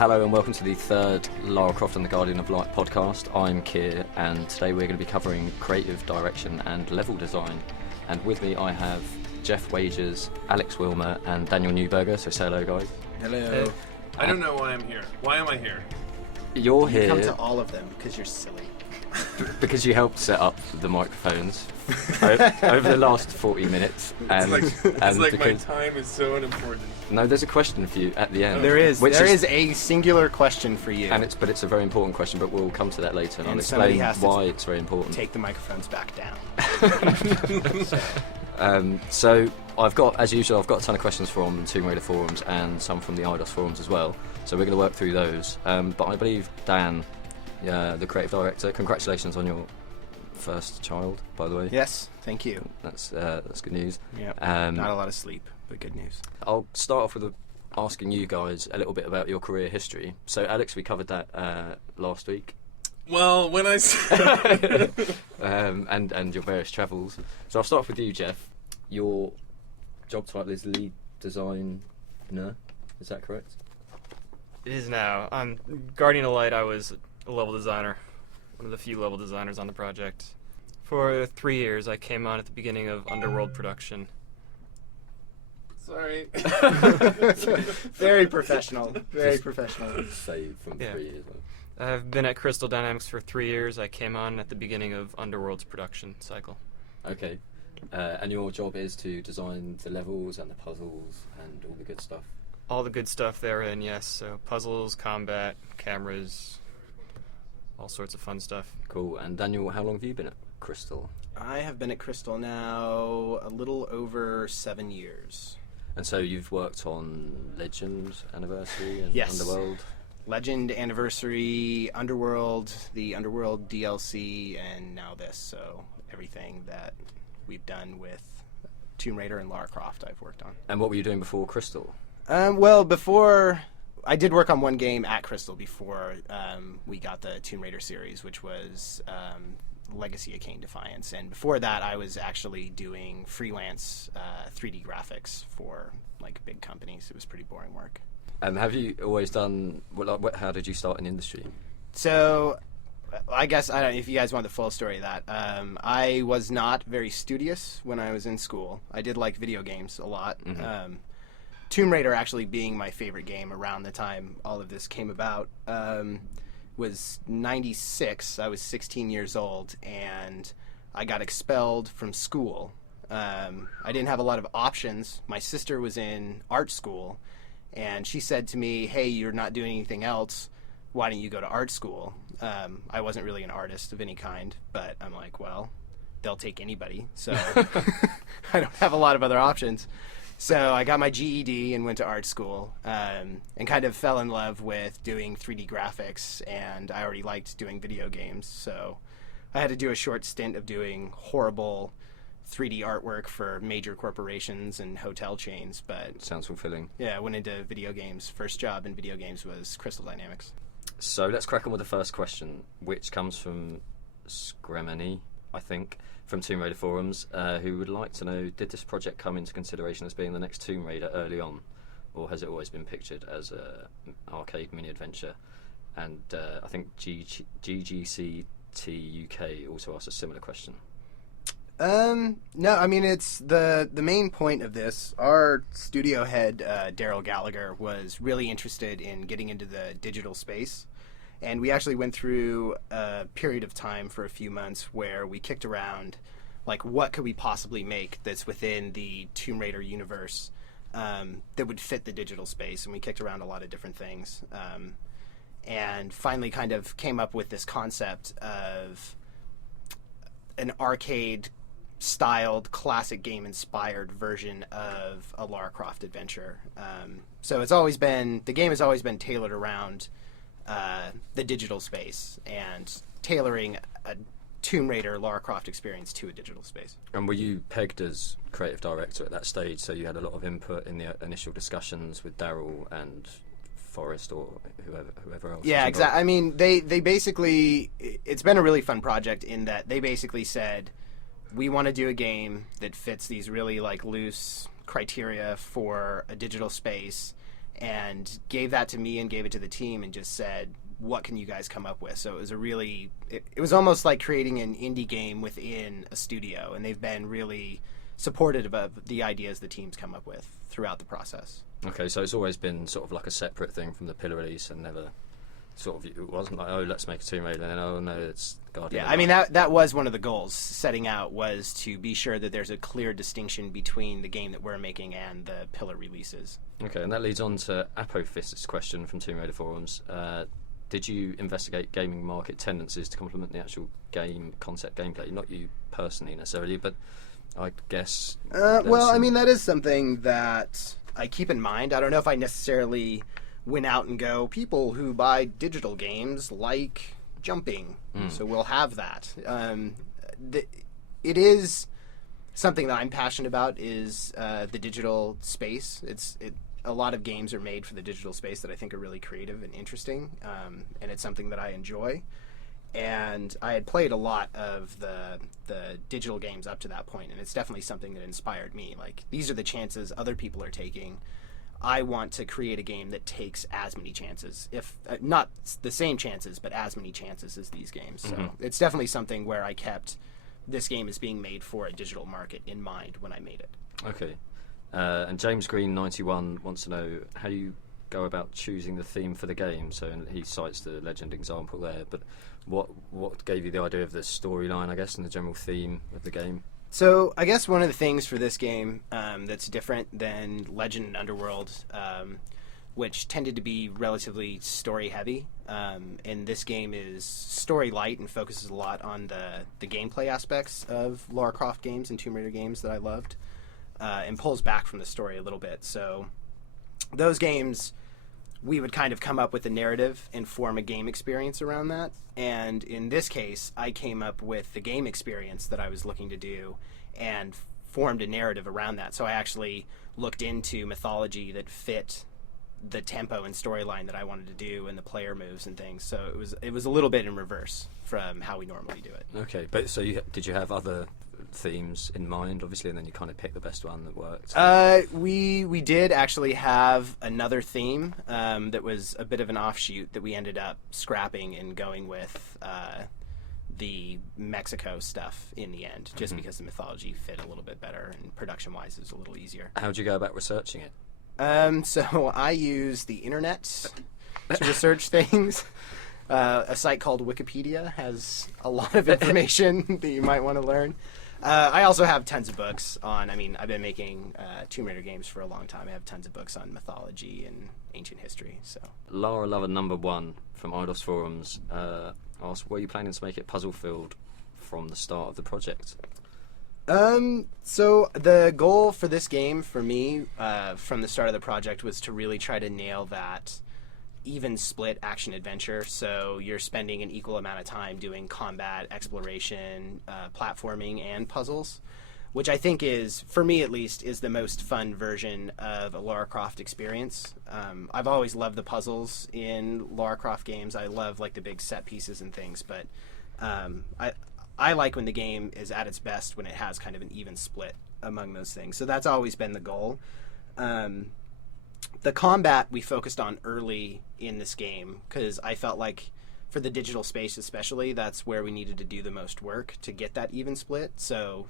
Hello and welcome to the third Lara Croft and the Guardian of Light podcast. I'm Keir and today we're going to be covering creative direction and level design. And with me I have Jeff Wacjs, Alex Wilmer and Daniel Neuburger, so say hello guys. Hello. Hey. I don't know why I'm here. Why am I here? You're here... You come to all of them because you're silly. Because you helped set up the microphones over the last 40 minutes. And, it's like my time is so unimportant. No, there's a question for you at the end. There is a singular question for you. And it's a very important question, but we'll come to that later, and I'll explain why it's very important. Take the microphones back down. So I've got, as usual, a ton of questions from Tomb Raider forums and some from the IDOS forums as well. So we're going to work through those. But I believe Dan, the creative director, congratulations on your first child, by the way. Yes, thank you. That's good news. Yeah. Not a lot of sleep, but good news. I'll start off with asking you guys a little bit about your career history. So Alex, we covered that last week. Well, when I and your various travels. So I'll start off with you, Jeff. Your job title is lead designer. Is that correct? It is now. On Guardian of Light, I was a level designer, one of the few level designers on the project. For 3 years, I came on at the beginning of Underworld production. Sorry. Very professional. Very professional. Say from 3 years. I've been at Crystal Dynamics for 3 years. I came on at the beginning of Underworld's production cycle. Okay. And your job is to design the levels and the puzzles and all the good stuff? All the good stuff therein, yes. So puzzles, combat, cameras, all sorts of fun stuff. Cool. And Daniel, how long have you been at Crystal? I have been at Crystal now a little over 7 years. And so you've worked on Legend, Anniversary, and Yes. Underworld? Legend, Anniversary, Underworld, the Underworld DLC, and now this. So everything that we've done with Tomb Raider and Lara Croft I've worked on. And what were you doing before Crystal? Well, before... I did work on one game at Crystal before we got the Tomb Raider series, which was Legacy of Kain Defiance. And before that, I was actually doing freelance 3D graphics for like big companies. It was pretty boring work. Have you always done... how did you start in the industry? So, I guess, I don't know if you guys want the full story of that. I was not very studious when I was in school. I did like video games a lot. Mm-hmm. Tomb Raider actually being my favorite game around the time all of this came about was 96. I was 16 years old, and I got expelled from school. I didn't have a lot of options. My sister was in art school, and she said to me, hey, you're not doing anything else. Why don't you go to art school? I wasn't really an artist of any kind, but I'm like, well, they'll take anybody, so I don't have a lot of other options. So I got my GED and went to art school and kind of fell in love with doing 3D graphics, and I already liked doing video games, so I had to do a short stint of doing horrible 3D artwork for major corporations and hotel chains, but... Sounds fulfilling. Yeah, I went into video games. First job in video games was Crystal Dynamics. So let's crack on with the first question, which comes from Scremany, I think, from Tomb Raider forums, who would like to know, did this project come into consideration as being the next Tomb Raider early on, or has it always been pictured as an arcade mini-adventure? And I think GGCT UK also asked a similar question. No, I mean, it's the main point of this. Our studio head, Daryl Gallagher, was really interested in getting into the digital space. And we actually went through a period of time for a few months where we kicked around, like, what could we possibly make that's within the Tomb Raider universe that would fit the digital space. And we kicked around a lot of different things. And finally kind of came up with this concept of an arcade-styled, classic game-inspired version of a Lara Croft adventure. So it's always been, the game has always been tailored around the digital space and tailoring a Tomb Raider Lara Croft experience to a digital space. And were you pegged as creative director at that stage, so you had a lot of input in the initial discussions with Daryl and Forrest or whoever else? Yeah, exactly. I mean, they basically, it's been a really fun project in that they basically said, we want to do a game that fits these really like loose criteria for a digital space, and gave that to me and gave it to the team and just said, what can you guys come up with? So it was it was almost like creating an indie game within a studio, and they've been really supportive of the ideas the teams come up with throughout the process. Okay, so it's always been sort of like a separate thing from the pillar release, and never sort of, it wasn't like, oh, let's make a Tomb Raider, and then, oh no, it's Guardian. Yeah, I mean, that was one of the goals setting out, was to be sure that there's a clear distinction between the game that we're making and the pillar releases. Okay, and that leads on to Apophis' question from Tomb Raider forums. Did you investigate gaming market tendencies to complement the actual game concept gameplay? Not you personally necessarily, but I guess... I mean, that is something that I keep in mind. I don't know if I necessarily went out and go, people who buy digital games like jumping, so we'll have that. It is something that I'm passionate about, is the digital space. A lot of games are made for the digital space that I think are really creative and interesting, and it's something that I enjoy. And I had played a lot of the digital games up to that point, and it's definitely something that inspired me. Like, these are the chances other people are taking. I want to create a game that takes as many chances, if not the same chances, but as many chances as these games. So it's definitely something where I kept this game is being made for a digital market in mind when I made it. Okay. And James Green 91 wants to know how you go about choosing the theme for the game. So he cites the Legend example there, but what gave you the idea of the storyline, I guess, and the general theme of the game? So I guess one of the things for this game that's different than Legend and Underworld, which tended to be relatively story heavy, and this game is story light and focuses a lot on the gameplay aspects of Lara Croft games and Tomb Raider games that I loved, and pulls back from the story a little bit. So those games, we would kind of come up with a narrative and form a game experience around that. And in this case, I came up with the game experience that I was looking to do and formed a narrative around that. So I actually looked into mythology that fit the tempo and storyline that I wanted to do, and the player moves and things. So it was a little bit in reverse from how we normally do it. Okay, but so did you have other themes in mind, obviously, and then you kind of picked the best one that worked? We did actually have another theme that was a bit of an offshoot that we ended up scrapping and going with the Mexico stuff in the end, just because the mythology fit a little bit better, and production-wise it was a little easier. How'd you go about researching it? So I use the internet to research things. A site called Wikipedia has a lot of information that you might want to learn. I also have tons of books on, I've been making Tomb Raider games for a long time. I have tons of books on mythology and ancient history. So Lara Lover number 1 from Eidos Forums asked, were you planning to make it puzzle-filled from the start of the project? So the goal for this game for me from the start of the project was to really try to nail that even split action adventure. So you're spending an equal amount of time doing combat, exploration, platforming, and puzzles, which I think is, for me at least, is the most fun version of a Lara Croft experience. I've always loved the puzzles in Lara Croft games. I love like the big set pieces and things, but I like when the game is at its best when it has kind of an even split among those things. So that's always been the goal. The combat we focused on early in this game because I felt like for the digital space especially, that's where we needed to do the most work to get that even split. So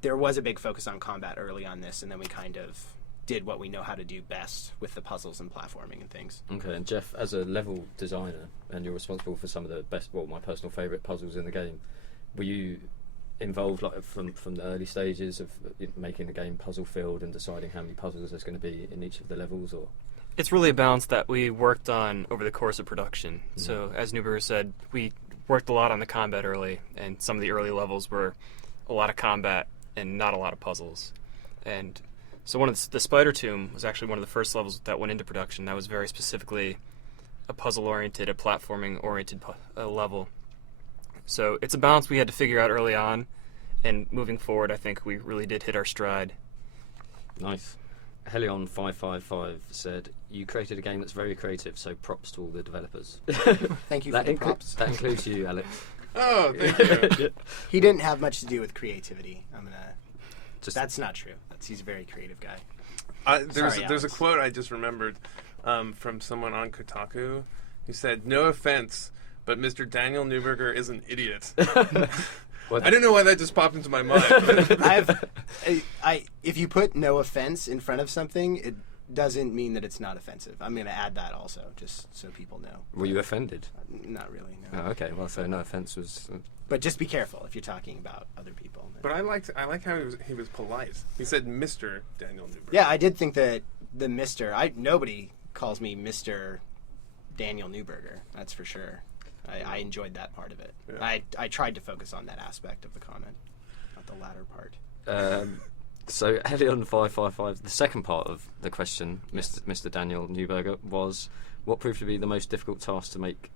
there was a big focus on combat early on this, and then we kind of did what we know how to do best with the puzzles and platforming and things. Okay, and Jeff, as a level designer, and you're responsible for some of the best, well, my personal favourite puzzles in the game, were you involved like from the early stages of making the game puzzle filled and deciding how many puzzles there's going to be in each of the levels? Or it's really a balance that we worked on over the course of production. So as Neuburger said, we worked a lot on the combat early, and some of the early levels were a lot of combat and not a lot of puzzles. And so one of the Spider Tomb was actually one of the first levels that went into production. That was very specifically a puzzle-oriented, a platforming-oriented level. So it's a balance we had to figure out early on, and moving forward, I think we really did hit our stride. Nice. Helion555 said, you created a game that's very creative, so props to all the developers. Thank you for the props. That includes you, Alex. Oh, thank you. He didn't have much to do with creativity. That's not true. He's a very creative guy. There's a quote I just remembered from someone on Kotaku who said, "No offense, but Mr. Daniel Neuberger is an idiot." I didn't know why that just popped into my mind. If you put "no offense" in front of something, it doesn't mean that it's not offensive. I'm going to add that also, just so people know. Were you offended? Not really, no. Oh, okay. Well, so no offense was. But just be careful if you're talking about other people. But I like how he was polite. He said Mr. Daniel Neuberger. Yeah, I did think that the Mr. Nobody calls me Mr. Daniel Neuberger. That's for sure. I enjoyed that part of it. Yeah. I tried to focus on that aspect of the comment, not the latter part. So Helion 555, the second part of the question, Mr. Daniel Neuberger, was what proved to be the most difficult task to make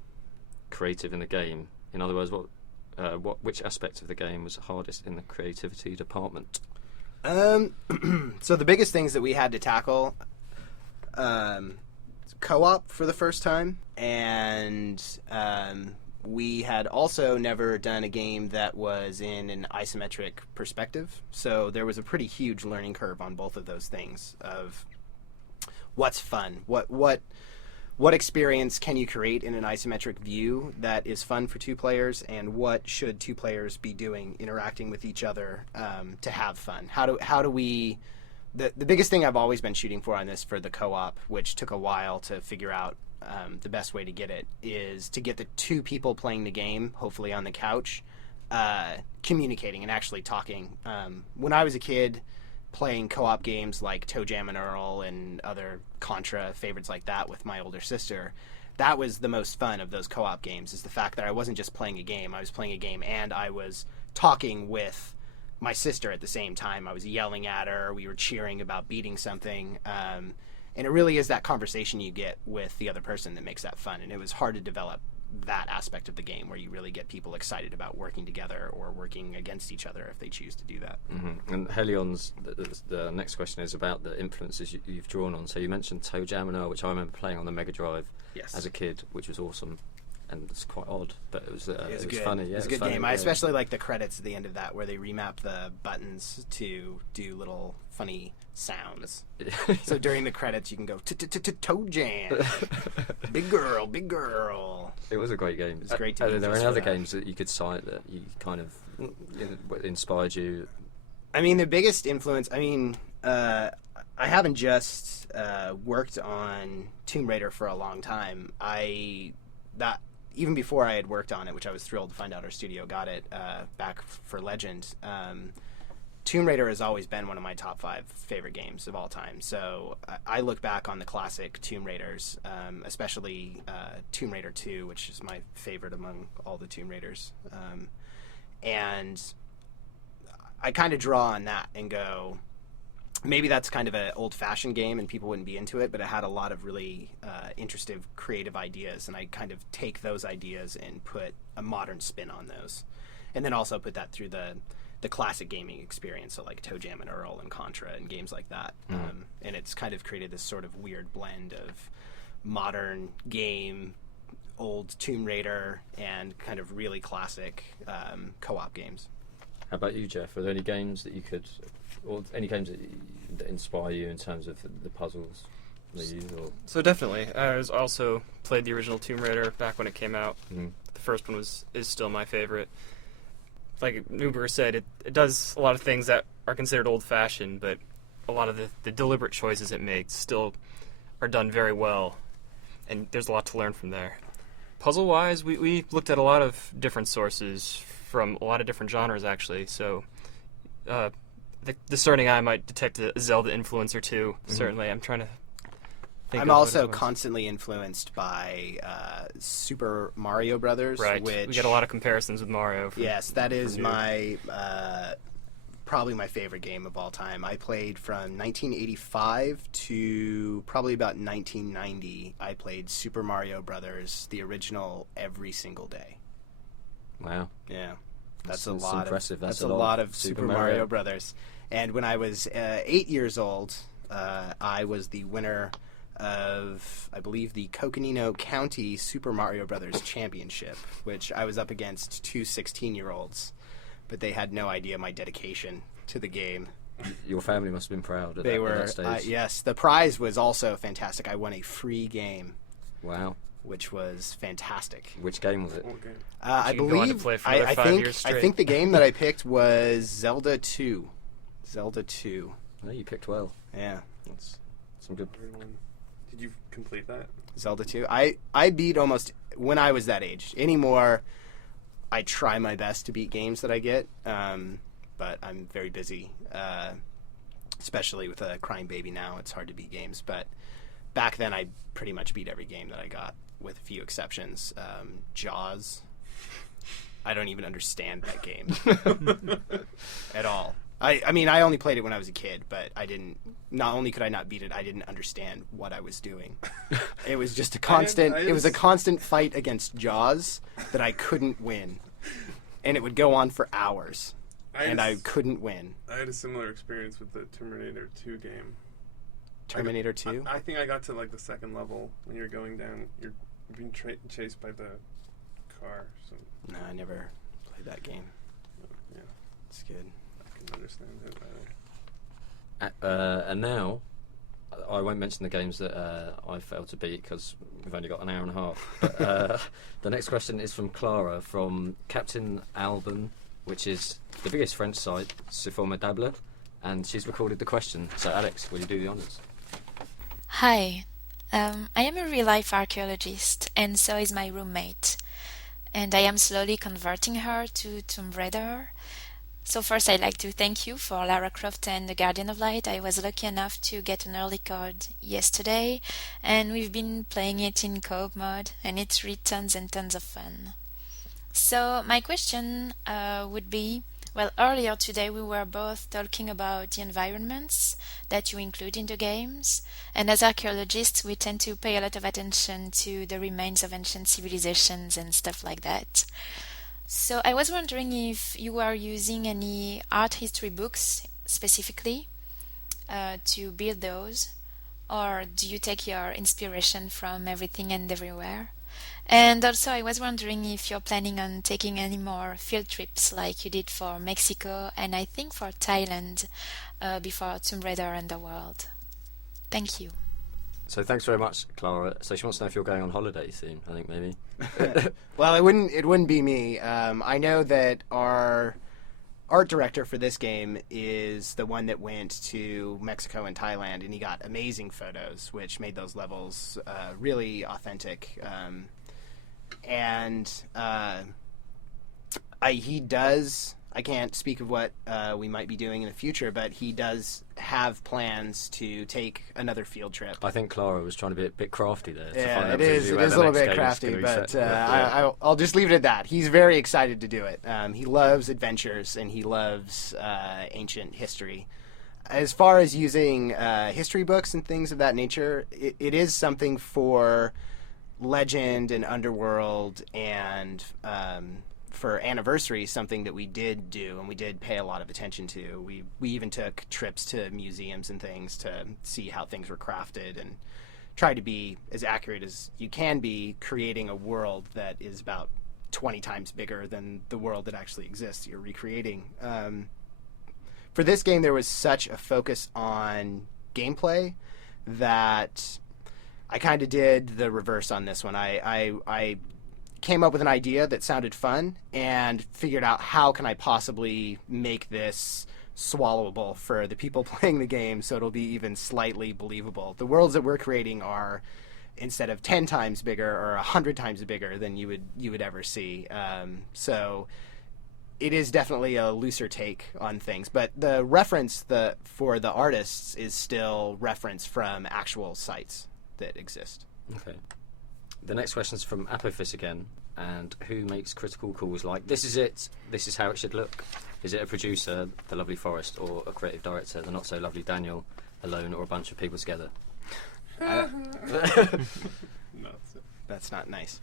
creative in the game? In other words, which aspect of the game was hardest in the creativity department? So the biggest things that we had to tackle, co-op for the first time, and we had also never done a game that was in an isometric perspective. So there was a pretty huge learning curve on both of those things of what's fun, what experience can you create in an isometric view that is fun for two players, and what should two players be doing, interacting with each other to have fun? How do we... The biggest thing I've always been shooting for on this for the co-op, which took a while to figure out the best way to get it, is to get the two people playing the game, hopefully on the couch, communicating and actually talking. When I was a kid, playing co-op games like Toe Jam and Earl and other Contra favorites like that with my older sister, that was the most fun of those co-op games, is the fact that I wasn't just playing a game, I was playing a game and I was talking with my sister at the same time. I was yelling at her, we were cheering about beating something, and it really is that conversation you get with the other person that makes that fun, and it was hard to develop that aspect of the game where you really get people excited about working together or working against each other if they choose to do that. Mm-hmm. And Helion's, the next question is about the influences you've drawn on. So you mentioned Toe Jam and Earl, which I remember playing on the Mega Drive as a kid, which was awesome. And it's quite odd, but it was funny. Yeah, it was a good game. I especially like the credits at the end of that, where they remap the buttons to do little funny sounds. So during the credits, you can go Toe Jam, big girl, big girl. It was a great game. It was great to. Are there any other games that you could cite that you kind of inspired you? I mean, the biggest influence. I mean, I haven't just worked on Tomb Raider for a long time. Even before I had worked on it, which I was thrilled to find out our studio got it back for Legend, Tomb Raider has always been one of my top 5 favorite games of all time. So I look back on the classic Tomb Raiders, especially Tomb Raider 2, which is my favorite among all the Tomb Raiders. And I kind of draw on that and go, maybe that's kind of an old-fashioned game and people wouldn't be into it, but it had a lot of really interesting, creative ideas, and I kind of take those ideas and put a modern spin on those. And then also put that through the classic gaming experience, so like Toe Jam and Earl and Contra and games like that. And it's kind of created this sort of weird blend of modern game, old Tomb Raider, and kind of really classic co-op games. How about you, Jeff? Are there any games that you could... or any games that inspire you in terms of the puzzles they use? Or? So definitely. I was also played the original Tomb Raider back when it came out. Mm-hmm. The first one is still my favorite. Like Neuberger said, it does a lot of things that are considered old-fashioned, but a lot of the deliberate choices it makes still are done very well, and there's a lot to learn from there. Puzzle-wise, we looked at a lot of different sources from a lot of different genres, actually, so... the discerning eye might detect a Zelda influence or two. Mm-hmm. Certainly, I'm trying to think. I'm also constantly influenced by Super Mario Brothers. Right, which, we get a lot of comparisons with Mario. Yes, that is my probably my favorite game of all time. I played from 1985 to probably about 1990. I played Super Mario Brothers, the original, every single day. Wow. Yeah. That's impressive. That's a lot of Super Mario Brothers. And when I was 8 years old, I was the winner of, I believe, the Coconino County Super Mario Brothers Championship, which I was up against two 16-year-olds, but they had no idea my dedication to the game. Your family must have been proud at They that, were, at that stage. yes. The prize was also fantastic. I won a free game, Wow. which was fantastic. Which game was it? Okay. I You can go on to believe play for another I 5 think years straight. I think the game that I picked was Zelda 2. Zelda 2. No, you picked well. Yeah, That's some good. Everyone. Did you complete that? Zelda 2. I beat almost when I was that age. Anymore, I try my best to beat games that I get, but I'm very busy, especially with a crying baby now. It's hard to beat games, but back then I pretty much beat every game that I got, with a few exceptions. Jaws. I don't even understand that game at all. I mean, I only played it when I was a kid, but I didn't. Not only could I not beat it, I didn't understand what I was doing. It was just a constant. It was a constant fight against Jaws that I couldn't win, and it would go on for hours, and I couldn't win. I had a similar experience with the Terminator 2 game. Terminator 2. I think I got to like the second level when you're going down. You're being chased by the car. So No, I never played that game. yeah, It's good. I can understand it better. And now, I won't mention the games that I failed to beat because we've only got an hour and a half. But the next question is from Clara from Captain Alban, which is the biggest French site, C'est Formidable, and she's recorded the question. So, Alex, will you do the honours? Hi, I am a real-life archaeologist, and so is my roommate. And I am slowly converting her to Tomb Raider. So first I'd like to thank you for Lara Croft and the Guardian of Light. I was lucky enough to get an early code yesterday, and we've been playing it in co-op mode, and it's really tons and tons of fun. So my question would be, well, earlier today we were both talking about the environments that you include in the games, and as archaeologists we tend to pay a lot of attention to the remains of ancient civilizations and stuff like that. So I was wondering if you are using any art history books specifically to build those, or do you take your inspiration from everything and everywhere? And also I was wondering if you're planning on taking any more field trips like you did for Mexico and I think for Thailand before Tomb Raider Underworld. Thank you. So thanks very much, Clara. So she wants to know if you're going on holiday soon, I think, maybe. Well, it wouldn't be me. I know that our art director for this game is the one that went to Mexico and Thailand, and he got amazing photos, which made those levels really authentic. He does. I can't speak of what we might be doing in the future, but he does have plans to take another field trip. I think Clara was trying to be a bit crafty there. Yeah, it is. It is a little bit crafty, but I'll just leave it at that. He's very excited to do it. He loves adventures and he loves ancient history. As far as using history books and things of that nature, it is something for Legend and Underworld and for Anniversary, something that we did do and we did pay a lot of attention to. We even took trips to museums and things to see how things were crafted and try to be as accurate as you can be, creating a world that is about 20 times bigger than the world that actually exists you're recreating. For this game, there was such a focus on gameplay that I kind of did the reverse on this one. I came up with an idea that sounded fun and figured out how can I possibly make this swallowable for the people playing the game so it'll be even slightly believable. The worlds that we're creating are, instead of 10 times bigger or 100 times bigger than you would ever see. So it is definitely a looser take on things, but the reference for the artists is still reference from actual sites that exist. Okay. The next question is from Apophis again, and who makes critical calls like, this is it, this is how it should look? Is it a producer, the lovely Forrest, or a creative director, the not-so-lovely Daniel, alone, or a bunch of people together? That's not nice.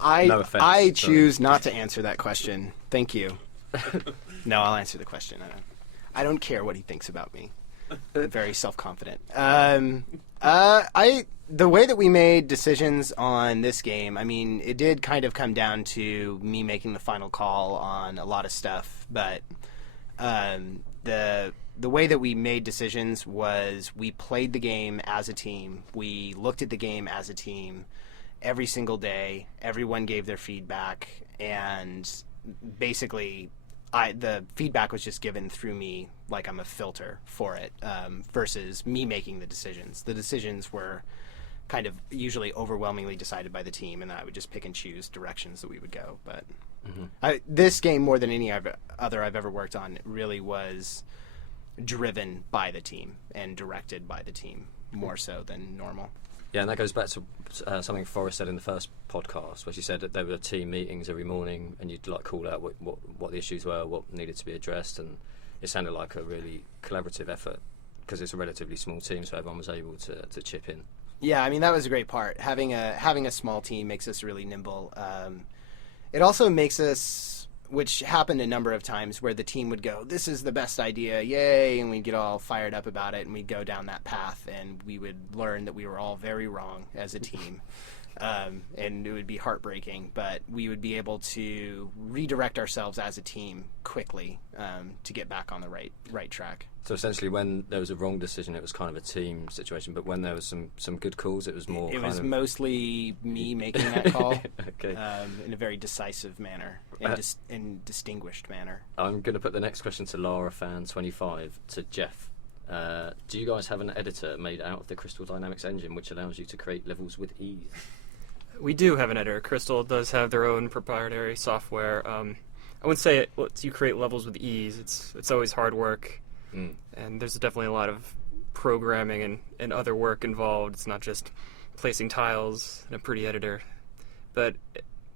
No offense, I choose not to answer that question. Thank you. No, I'll answer the question. I don't care what he thinks about me. I'm very self-confident. The way that we made decisions on this game, I mean, it did kind of come down to me making the final call on a lot of stuff, but the the way that we made decisions was we played the game as a team. We looked at the game as a team every single day. Everyone gave their feedback, and basically the feedback was just given through me, like I'm a filter for it, versus me making the decisions. The decisions were kind of usually overwhelmingly decided by the team, and then I would just pick and choose directions that we would go. But this game, more than any other I've ever worked on, really was driven by the team and directed by the team more so than normal. Yeah, and that goes back to something Forrest said in the first podcast, where she said that there were team meetings every morning, and you'd like call out what the issues were, what needed to be addressed, and it sounded like a really collaborative effort because it's a relatively small team, so everyone was able to chip in. Yeah, I mean, that was a great part. Having a small team makes us really nimble. It also makes us, which happened a number of times, where the team would go, "This is the best idea, yay!" and we'd get all fired up about it, and we'd go down that path, and we would learn that we were all very wrong as a team. And it would be heartbreaking, but we would be able to redirect ourselves as a team quickly to get back on the right track. So essentially, when there was a wrong decision, it was kind of a team situation, but when there was some good calls, it was more. It was mostly me making that call. Okay. In a very decisive manner and distinguished manner. I'm going to put the next question to Lara Fan 25 to Jeff. Do you guys have an editor made out of the Crystal Dynamics engine which allows you to create levels with ease? We do have an editor. Crystal does have their own proprietary software. I wouldn't say it lets you create levels with ease. It's always hard work, and there's definitely a lot of programming and other work involved. It's not just placing tiles in a pretty editor. But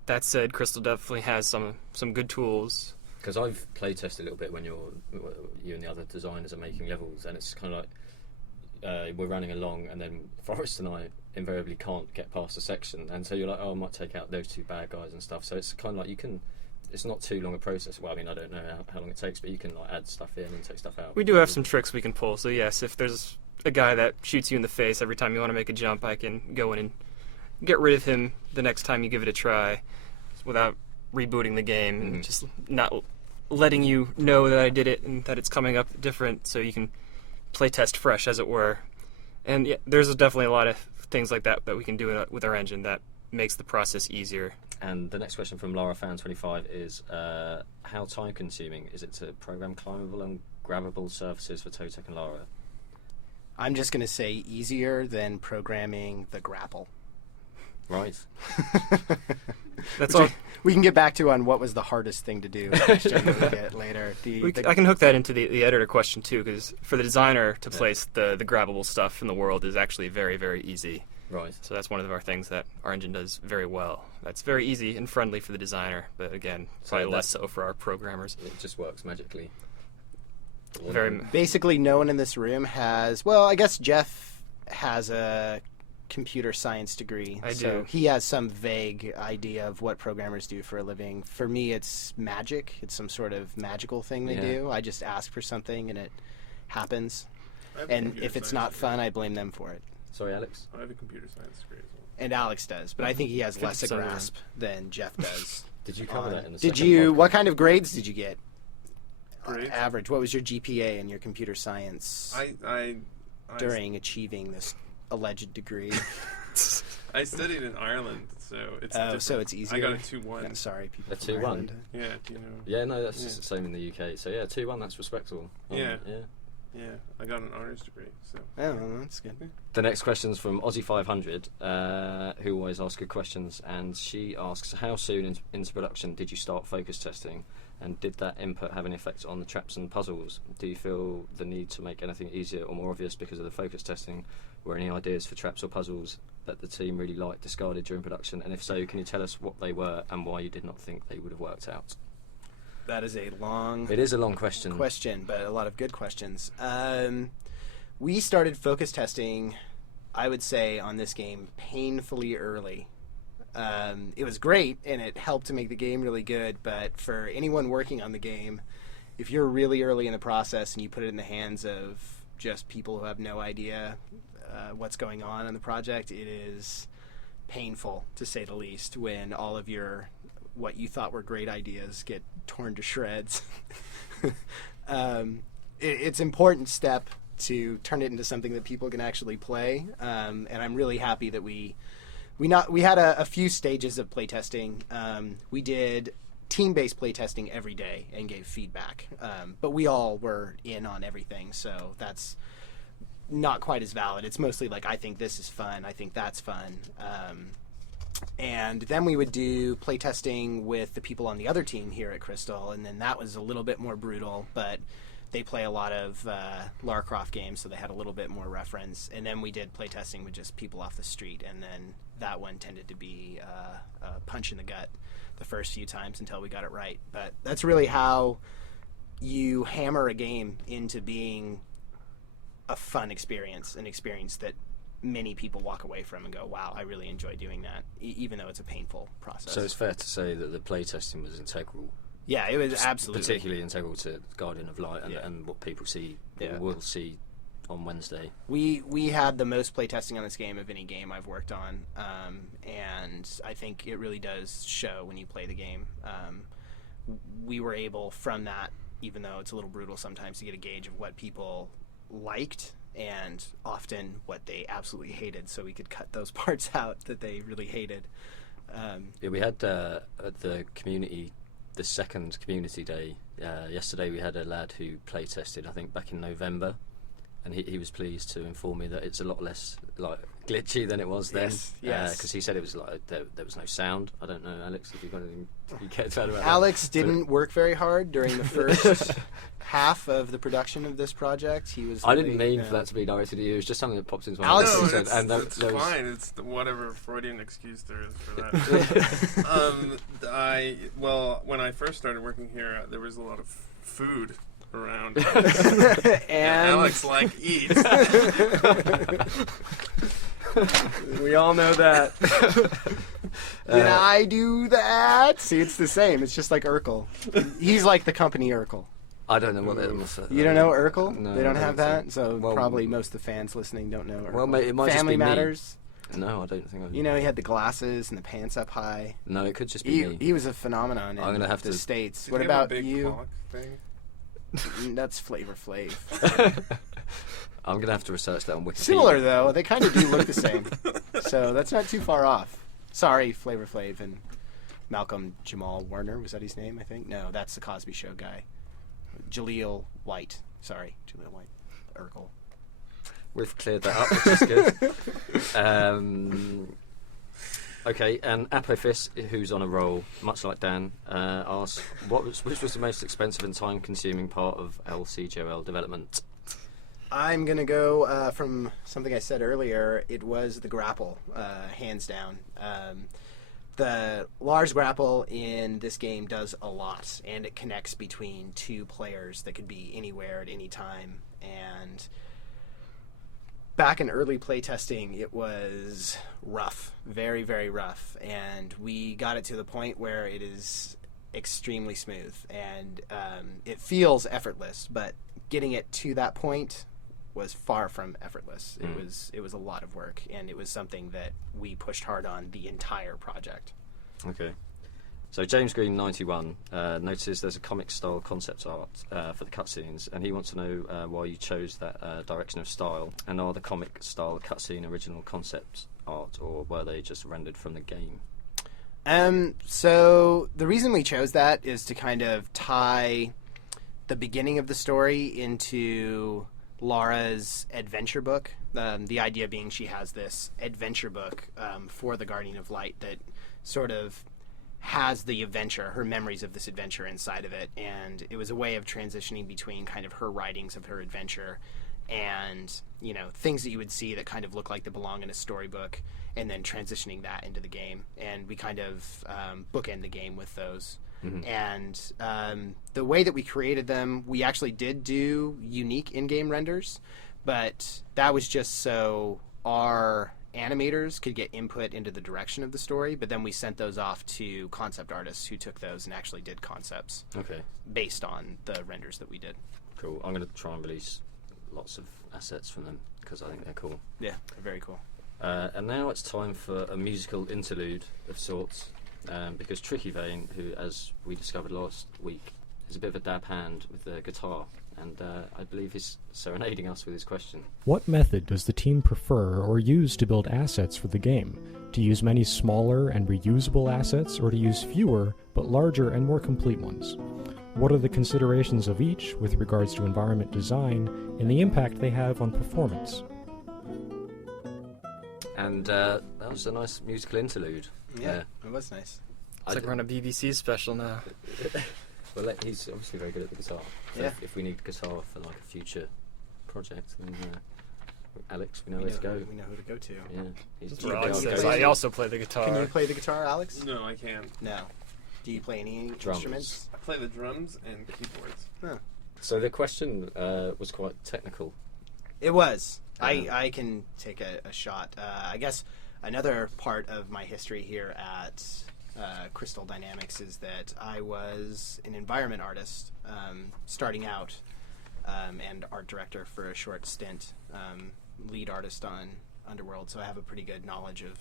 that said, Crystal definitely has some good tools. Because I've playtested a little bit when you and the other designers are making levels, and it's kind of like we're running along, and then Forrest and I invariably can't get past a section, and so you're like, oh, I might take out those two bad guys and stuff. So it's kind of like it's not too long a process. Well, I mean, I don't know how long it takes, but you can like add stuff in and take stuff out. We do have some tricks we can pull. So yes, if there's a guy that shoots you in the face every time you want to make a jump, I can go in and get rid of him the next time you give it a try without rebooting the game and just not letting you know that I did it and that it's coming up different, so you can play test fresh, as it were. And yeah, there's definitely a lot of things like that we can do with our engine that makes the process easier. And the next question from Lara Fan 25 is, how time consuming is it to program climbable and grabbable surfaces for Totec and Lara? I'm just going to say easier than programming the grapple. Right. That's all. We can get back to on what was the hardest thing to do question that we get later. I can hook that into the editor question too, because for the designer to place the grabbable stuff in the world is actually very, very easy. Right. So that's one of our things that our engine does very well. That's very easy and friendly for the designer, but again, probably less so for our programmers. It just works magically. Basically, no one in this room has. Well, I guess Jeff has a computer science degree. I so do. He has some vague idea of what programmers do for a living. For me, it's magic. It's some sort of magical thing they do. I just ask for something and it happens. And if it's not fun, I blame them for it. Sorry, Alex? I have a computer science degree as well. And Alex does, but I think he has less a grasp than Jeff does. Did you cover that in the Did second you? podcast? What kind of grades did you get? Grades? Average. What was your GPA in your computer science I during achieving this alleged degree? I studied in Ireland, so it's Oh, different. so it's easier. I got a 2-1. I'm sorry, people. A from 2-1? Ireland. Yeah, do you know? Yeah, no, that's just the same in the UK. So yeah, 2-1, that's respectable. Yeah. Yeah. Yeah, I got an honors degree, so. Oh, well, that's good. The next question's from Aussie500, who always asks good questions, and she asks, how soon into production did you start focus testing, and did that input have any effect on the traps and puzzles? Do you feel the need to make anything easier or more obvious because of the focus testing? Were any ideas for traps or puzzles that the team really liked discarded during production, and if so, can you tell us what they were and why you did not think they would have worked out? That is a long It is a long question. but a lot of good questions. We started focus testing, I would say, on this game painfully early. It was great, and it helped to make the game really good, but for anyone working on the game, if you're really early in the process and you put it in the hands of just people who have no idea what's going on in the project, it is painful, to say the least, when all of your what you thought were great ideas get torn to shreds. it's an important step to turn it into something that people can actually play. And I'm really happy that we had a few stages of playtesting. We did team-based playtesting every day and gave feedback. But we all were in on everything, so that's not quite as valid. It's mostly like, I think this is fun, I think that's fun. And then we would do playtesting with the people on the other team here at Crystal, and then that was a little bit more brutal, but they play a lot of Lara Croft games, so they had a little bit more reference. And then we did playtesting with just people off the street, and then that one tended to be a punch in the gut the first few times until we got it right. But that's really how you hammer a game into being a fun experience, an experience that many people walk away from and go, wow, I really enjoy doing that, even though it's a painful process. So it's fair to say that the playtesting was integral. Yeah, it was absolutely. Particularly integral to Guardian of Light and what people see, will see on Wednesday. We had the most playtesting on this game of any game I've worked on, and I think it really does show when you play the game. We were able, from that, even though it's a little brutal sometimes, to get a gauge of what people liked and often what they absolutely hated, so we could cut those parts out that they really hated. We had at the community, the second community day, yesterday we had a lad who play tested, I think back in November, and he was pleased to inform me that it's a lot less like glitchy than it was then. Yes. Because he said it was like there was no sound. I don't know, Alex, if you've got anything you care to add about Alex that. didn't work very hard during the first half of the production of this project. He was. I didn't mean for that to be directed at you. It was just something that popped into my Alex head. No, and it's fine. It's whatever Freudian excuse there is for that. When I first started working here, there was a lot of food around. And Alex eats. We all know that. Did I do that? See, it's the same. It's just like Urkel. He's like the company Urkel. I don't know what that must. You don't know Urkel? No, they don't I have don't that? think- So well, probably most of the fans listening don't know Urkel. Well, it might just Family be me. Matters. No, I don't think I. You know, he had the glasses and the pants up high. No, it could just be me. He was a phenomenon in I'm gonna have the to- States. Did What he have a about big you? clock thing? That's Flavor Flav. I'm gonna have to research that on Wikipedia. Similar though, they kind of do look the same, so that's not too far off. Sorry, Flavor Flav and Malcolm Jamal Warner, was that his name? I think no, that's the Cosby Show guy. Jaleel White, Urkel. We've cleared that up, which is good. Okay, and Apophis, who's on a roll, much like Dan, asks, which was the most expensive and time-consuming part of LCGOL development? I'm going to go from something I said earlier. It was the grapple, hands down. The Lars grapple in this game does a lot, and it connects between two players that could be anywhere at any time. And back in early playtesting, it was rough, very, very rough. And we got it to the point where it is extremely smooth, and it feels effortless, but getting it to that point was far from effortless. It was a lot of work, and it was something that we pushed hard on the entire project. Okay. So James Green 91 notices there's a comic style concept art for the cutscenes, and he wants to know why you chose that direction of style, and are the comic style cutscene original concept art, or were they just rendered from the game? So the reason we chose that is to kind of tie the beginning of the story into Lara's adventure book. The idea being she has this adventure book for the Guardian of Light that sort of has the adventure, her memories of this adventure inside of it, and it was a way of transitioning between kind of her writings of her adventure and, you know, things that you would see that kind of look like they belong in a storybook, and then transitioning that into the game. And we kind of bookend the game with those. Mm-hmm. And the way that we created them, we actually did do unique in-game renders, but that was just so our animators could get input into the direction of the story, but then we sent those off to concept artists who took those and actually did concepts based on the renders that we did. Cool. I'm going to try and release lots of assets from them because I think they're cool. Yeah, they're very cool. And now it's time for a musical interlude of sorts, because Tricky Vein, who, as we discovered last week, is a bit of a dab hand with the guitar, and I believe he's serenading us with his question. What method does the team prefer or use to build assets for the game? To use many smaller and reusable assets, or to use fewer but larger and more complete ones? What are the considerations of each with regards to environment design and the impact they have on performance? And that was a nice musical interlude. Yeah, it was nice. It's like we're on a BBC special now. Well, he's obviously very good at the guitar. So Yeah. if we need guitar for like a future project, then Alex, we know where to go. We know who to go to. Yeah, he's Just the Alex go-to. says, I also play the guitar. Can you play the guitar, Alex? No, I can't. No. Do you play any Drums. instruments? I play the drums and keyboards. Huh. So the question was quite technical. It was. I can take a shot. I guess another part of my history here at Crystal Dynamics is that I was an environment artist starting out and art director for a short stint, lead artist on Underworld, so I have a pretty good knowledge of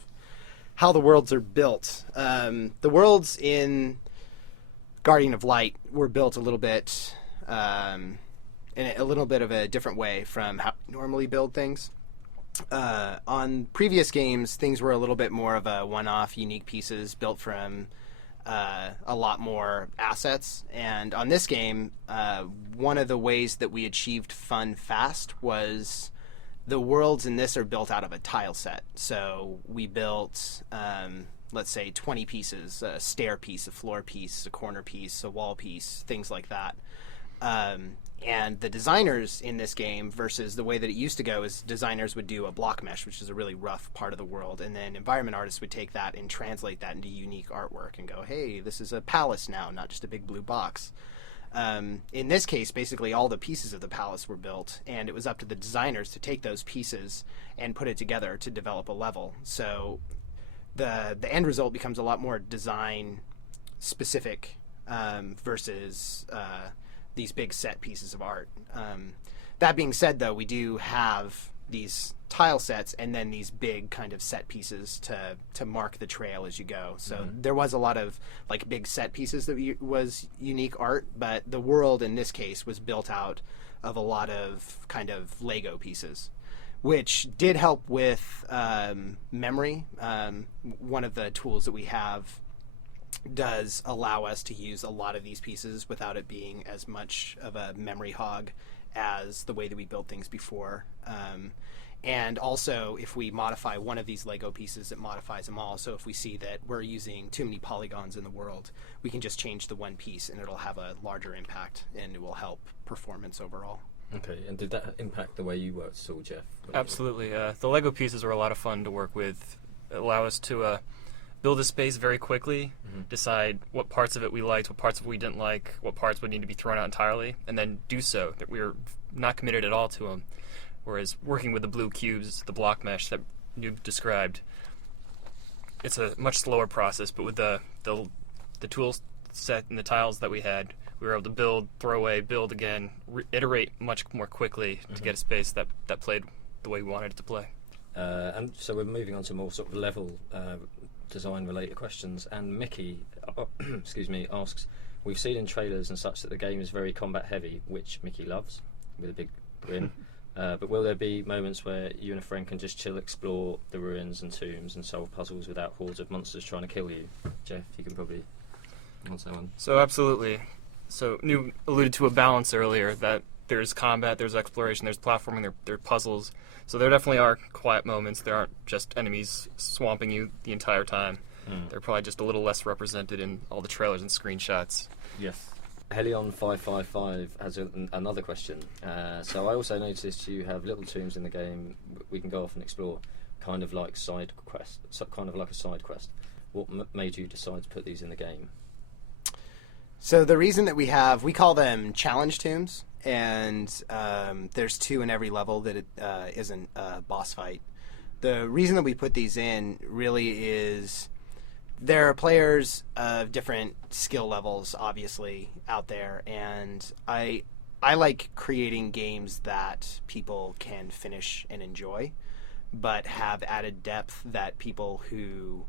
how the worlds are built. The worlds in Guardian of Light were built a little bit in a little bit of a different way from how we normally build things. On previous games, things were a little bit more of a one-off, unique pieces built from a lot more assets. And on this game, one of the ways that we achieved fun fast was the worlds in this are built out of a tile set. So we built, let's say, 20 pieces, a stair piece, a floor piece, a corner piece, a wall piece, things like that. And the designers in this game versus the way that it used to go is designers would do a block mesh, which is a really rough part of the world, and then environment artists would take that and translate that into unique artwork and go, hey, this is a palace now, not just a big blue box. In this case, basically all the pieces of the palace were built, and it was up to the designers to take those pieces and put it together to develop a level. So the end result becomes a lot more design specific versus these big set pieces of art. That being said, though, we do have these tile sets and then these big kind of set pieces to mark the trail as you go. So there was a lot of like big set pieces that was unique art, but the world in this case was built out of a lot of kind of Lego pieces, which did help with memory. One of the tools that we have does allow us to use a lot of these pieces without it being as much of a memory hog as the way that we built things before. And also, if we modify one of these Lego pieces, it modifies them all. So if we see that we're using too many polygons in the world, we can just change the one piece and it'll have a larger impact and it will help performance overall. Okay, and did that impact the way you worked at all, Jeff? Absolutely. The Lego pieces were a lot of fun to work with. Allow us to build a space very quickly, decide what parts of it we liked, what parts of it we didn't like, what parts would need to be thrown out entirely, and then do so. That we were not committed at all to them. Whereas working with the blue cubes, the block mesh that Noob described, it's a much slower process. But with the tool set and the tiles that we had, we were able to build, throw away, build again, iterate much more quickly to get a space that played the way we wanted it to play. And so we're moving on to more sort of level design-related questions. And Mickey, excuse me, asks, we've seen in trailers and such that the game is very combat-heavy, which Mickey loves, with a big grin. But will there be moments where you and a friend can just chill, explore the ruins and tombs and solve puzzles without hordes of monsters trying to kill you? Jeff, you can probably answer that one. So absolutely. So Noob alluded to a balance earlier, that there's combat, there's exploration, there's platforming, there are puzzles. So there definitely are quiet moments. There aren't just enemies swamping you the entire time. They're probably just a little less represented in all the trailers and screenshots. Yes. Helion555 has another question. So I also noticed you have little tombs in the game we can go off and explore, kind of like side quest, kind of like a side quest. What made you decide to put these in the game? So the reason that we call them challenge tombs, and there's 2 in every level that it isn't a boss fight. The reason that we put these in really is there are players of different skill levels, obviously, out there, and I like creating games that people can finish and enjoy, but have added depth that people who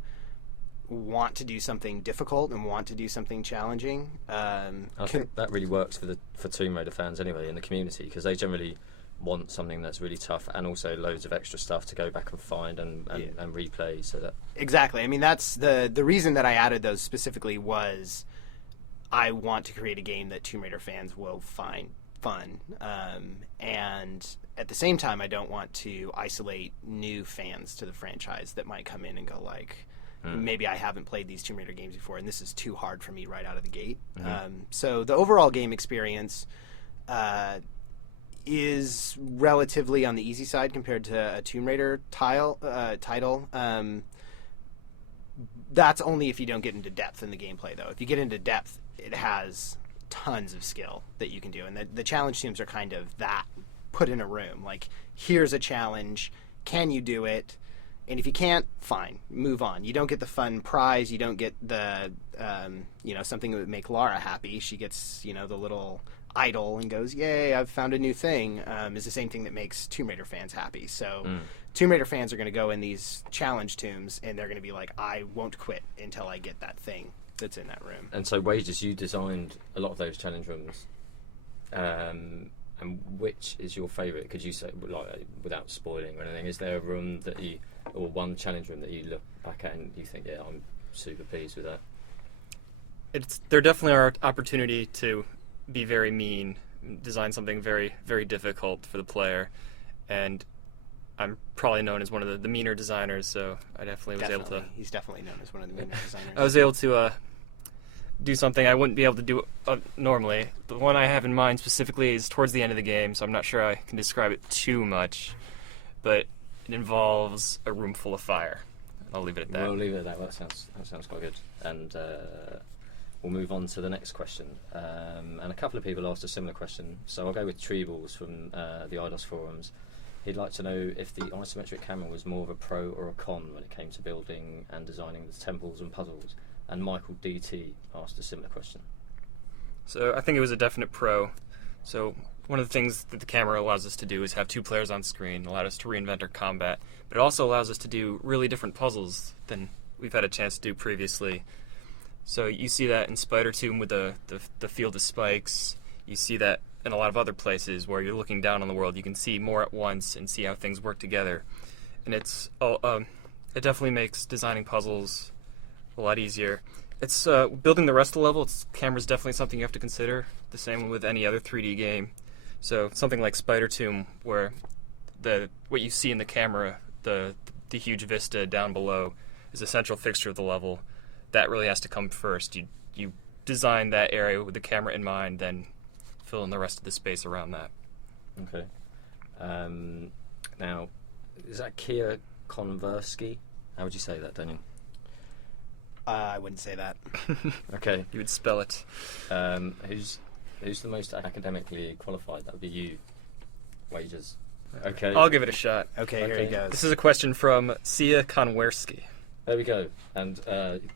want to do something difficult and want to do something challenging. I think that really works for Tomb Raider fans anyway in the community, because they generally want something that's really tough and also loads of extra stuff to go back and find and replay. So that exactly. I mean, that's the reason that I added those specifically was I want to create a game that Tomb Raider fans will find fun, and at the same time, I don't want to isolate new fans to the franchise that might come in and go like, maybe I haven't played these Tomb Raider games before, and this is too hard for me right out of the gate. So the overall game experience is relatively on the easy side compared to a Tomb Raider title. That's only if you don't get into depth in the gameplay, though. If you get into depth, it has tons of skill that you can do, and the challenge teams are kind of that put in a room. Like, here's a challenge, can you do it? And if you can't, fine, move on. You don't get the fun prize. You don't get the something that would make Lara happy. She gets the little idol and goes, yay, I've found a new thing. Is the same thing that makes Tomb Raider fans happy. So Tomb Raider fans are going to go in these challenge tombs and they're going to be like, I won't quit until I get that thing that's in that room. And so, Wacjs, you designed a lot of those challenge rooms. And which is your favourite? Could you say, like, without spoiling or anything, is there a room that you, or one challenge room that you look back at and you think, yeah, I'm super pleased with that? There definitely are opportunity to be very mean, design something very, very difficult for the player, and I'm probably known as one of the meaner designers, so I definitely was able to... He's definitely known as one of the meaner designers. I was able to do something I wouldn't be able to do normally. The one I have in mind specifically is towards the end of the game, so I'm not sure I can describe it too much, but it involves a room full of fire. I'll leave it at that. We'll leave it at that. That sounds quite good. And we'll move on to the next question. And a couple of people asked a similar question, so I'll go with Treeballs from the IDOS forums. He'd like to know if the isometric camera was more of a pro or a con when it came to building and designing the temples and puzzles. And Michael DT asked a similar question. So I think it was a definite pro. So one of the things that the camera allows us to do is have two players on screen, allowed us to reinvent our combat, but it also allows us to do really different puzzles than we've had a chance to do previously. So you see that in Spider Tomb with the field of spikes. You see that in a lot of other places where you're looking down on the world. You can see more at once and see how things work together. And it definitely makes designing puzzles a lot easier. It's building the rest of the level. Camera's definitely something you have to consider. The same with any other 3D game. So something like Spider Tomb, where what you see in the camera, the huge vista down below, is a central fixture of the level. That really has to come first. You design that area with the camera in mind, then fill in the rest of the space around that. Okay. Now, is that Kia Konversky? How would you say that, Daniel? I wouldn't say that. Okay. You would spell it. Who's the most academically qualified? That would be you, Wacjs. Okay. I'll give it a shot. Okay, here he goes. This is a question from Sia Konwersky. There we go. And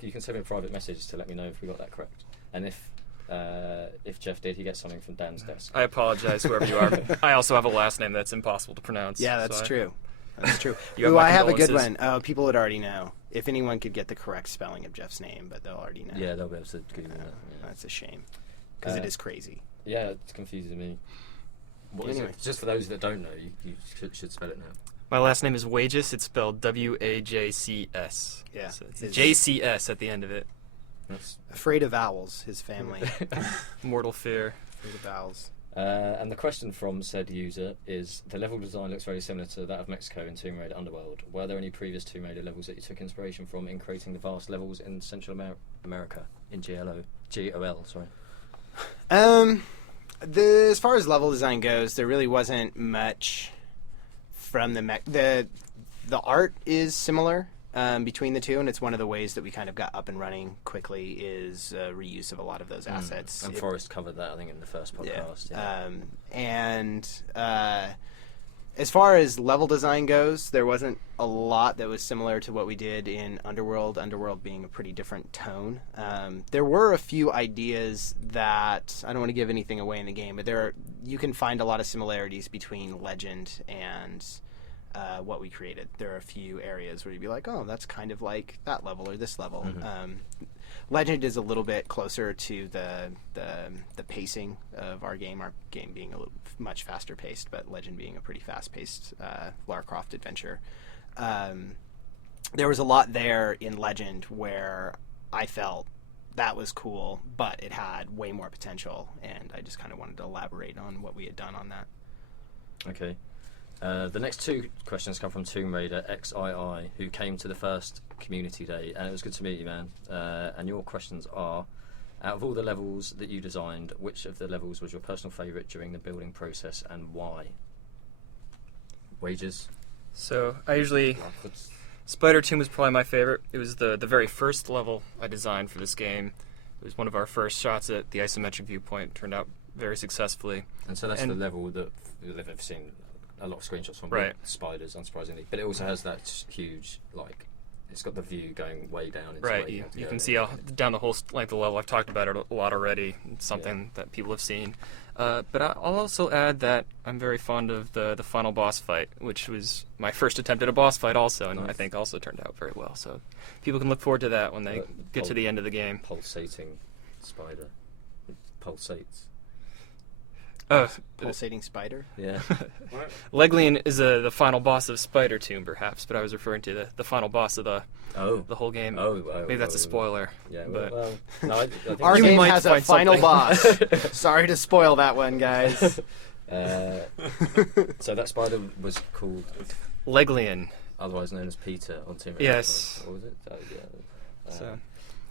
you can send me a private message to let me know if we got that correct. And if Jeff did, he gets something from Dan's desk. I apologize, whoever you are. I also have a last name that's impossible to pronounce. Yeah, that's true. That's true. Ooh, I have a good one. People would already know. If anyone could get the correct spelling of Jeff's name, but they'll already know. Yeah, they'll be able to Google that. Yeah. That's a shame. Because it is crazy. Yeah, it confuses me. Anyway. Just for those that don't know, you should spell it now. My last name is Wacjs. It's spelled W-A-J-C-S. Yeah. So it's a J-C-S at the end of it. That's Afraid of owls, his family. Mortal fear. Afraid of owls. And the question from said user is, the level design looks very similar to that of Mexico in Tomb Raider Underworld. Were there any previous Tomb Raider levels that you took inspiration from in creating the vast levels in Central America, in GOL, sorry? As far as level design goes, there really wasn't much from the art is similar between the two, and it's one of the ways that we kind of got up and running quickly is reuse of a lot of those assets. And Forrest covered that, I think, in the first podcast. Yeah. As far as level design goes, there wasn't a lot that was similar to what we did in Underworld, Underworld being a pretty different tone. There were a few ideas that, I don't want to give anything away in the game, but you can find a lot of similarities between Legend and what we created. There are a few areas where you'd be like, oh, that's kind of like that level or this level. Legend is a little bit closer to the pacing of our game being a little much faster paced, but Legend being a pretty fast paced Lara Croft adventure. There was a lot there in Legend where I felt that was cool, but it had way more potential, and I just kind of wanted to elaborate on what we had done on that. Okay. The next two questions come from Tomb Raider XII, who came to the first community day, and it was good to meet you, man. And your questions are, out of all the levels that you designed, which of the levels was your personal favourite during the building process, and why? Wacjs? So I usually... Spider Tomb was probably my favorite. It was the very first level I designed for this game. It was one of our first shots at the isometric viewpoint. It turned out very successfully. And so that's the level that they've seen a lot of screenshots from, right. Spiders, unsurprisingly. But it also has that huge, like, it's got the view going way down. Into right, you can see down the whole length of the level. I've talked about it a lot already. It's something that people have seen. But I'll also add that I'm very fond of the final boss fight, which was my first attempt at a boss fight also, and I think also turned out very well. So people can look forward to that when they get to the end of the game. Pulsating spider. It pulsates. Pulsating spider? Yeah. Leglian is the final boss of Spider Tomb, perhaps, but I was referring to the final boss of the whole game. Maybe that's a spoiler. Yeah, but no, I think our game has a final something. boss. Sorry to spoil that one, guys. So that spider was called Leglian, otherwise known as Peter on Tomb Raider. Yes. What was it? So.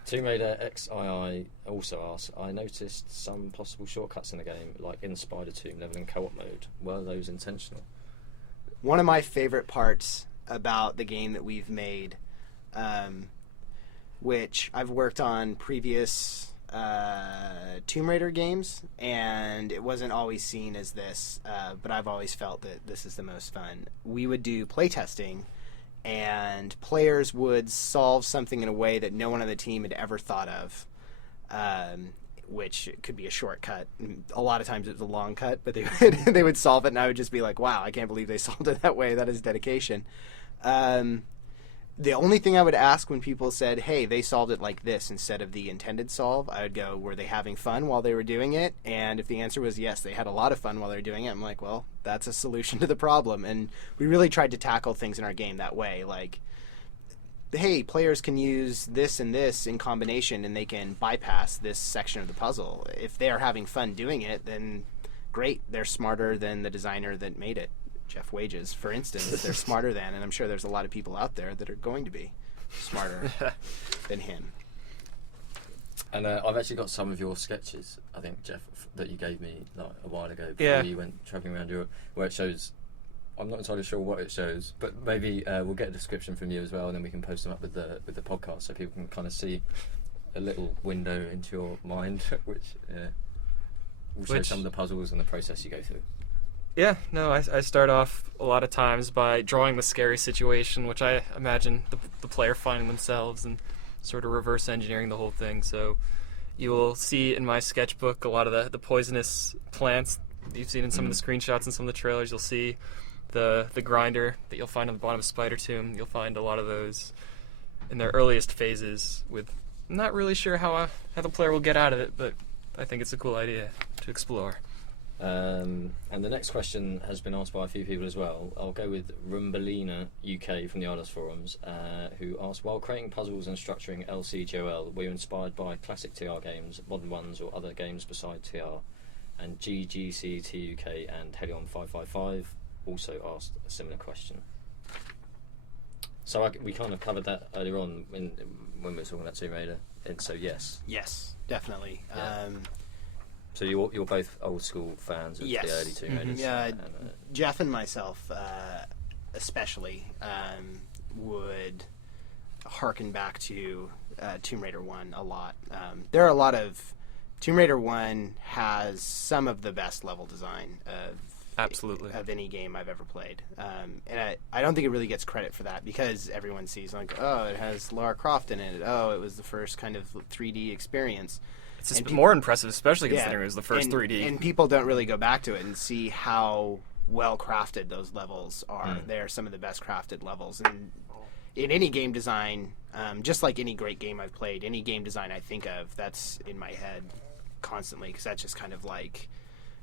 Tomb Raider XII also asks, I noticed some possible shortcuts in the game, like in Spider Tomb leveling co-op mode. Were those intentional? One of my favorite parts about the game that we've made, which I've worked on previous Tomb Raider games, and it wasn't always seen as this, but I've always felt that this is the most fun. We would do playtesting, and players would solve something in a way that no one on the team had ever thought of, which could be a shortcut. A lot of times it was a long cut, but they would solve it, and I would just be like, wow, I can't believe they solved it that way. That is dedication. The only thing I would ask when people said, hey, they solved it like this instead of the intended solve, I would go, were they having fun while they were doing it? And if the answer was yes, they had a lot of fun while they were doing it, I'm like, well, that's a solution to the problem. And we really tried to tackle things in our game that way. Like, hey, players can use this and this in combination, and they can bypass this section of the puzzle. If they are having fun doing it, then great. They're smarter than the designer that made it. Jeff Wacjs, for instance, they're smarter than, and I'm sure there's a lot of people out there that are going to be smarter than him. And I've actually got some of your sketches, I think, Jeff, that you gave me like a while ago before you went travelling around Europe, where it shows, I'm not entirely sure what it shows, but maybe we'll get a description from you as well, and then we can post them up with the podcast so people can kind of see a little window into your mind, which will show some of the puzzles and the process you go through. Yeah, no, I start off a lot of times by drawing the scary situation, which I imagine the player finding themselves, and sort of reverse engineering the whole thing. So you will see in my sketchbook a lot of the poisonous plants that you've seen in some of the screenshots and some of the trailers. You'll see the grinder that you'll find on the bottom of Spider Tomb. You'll find a lot of those in their earliest phases with, I'm not really sure how the player will get out of it, but I think it's a cool idea to explore. And the next question has been asked by a few people as well. I'll go with Rumbalina UK from the Ardos forums, who asked, while creating puzzles and structuring LCGOL, were you inspired by classic TR games, modern ones, or other games beside TR? And GGCTUK and Helion 555 also asked a similar question. So we kind of covered that earlier on when we were talking about Tomb Raider, and so yes. Yes, definitely. Yeah. So you're both old school fans of the early Tomb Raiders? Yeah, Jeff and myself especially would harken back to Tomb Raider 1 a lot. There are a lot of... Tomb Raider 1 has some of the best level design of any game I've ever played. And I don't think it really gets credit for that, because everyone sees, like, oh, it has Lara Croft in it. Oh, it was the first kind of 3D experience. It's more impressive, especially considering it was the first 3D. And people don't really go back to it and see how well crafted those levels are. They're some of the best crafted levels. And in any game design, just like any great game I've played, any game design I think of, that's in my head constantly, because that's just kind of like,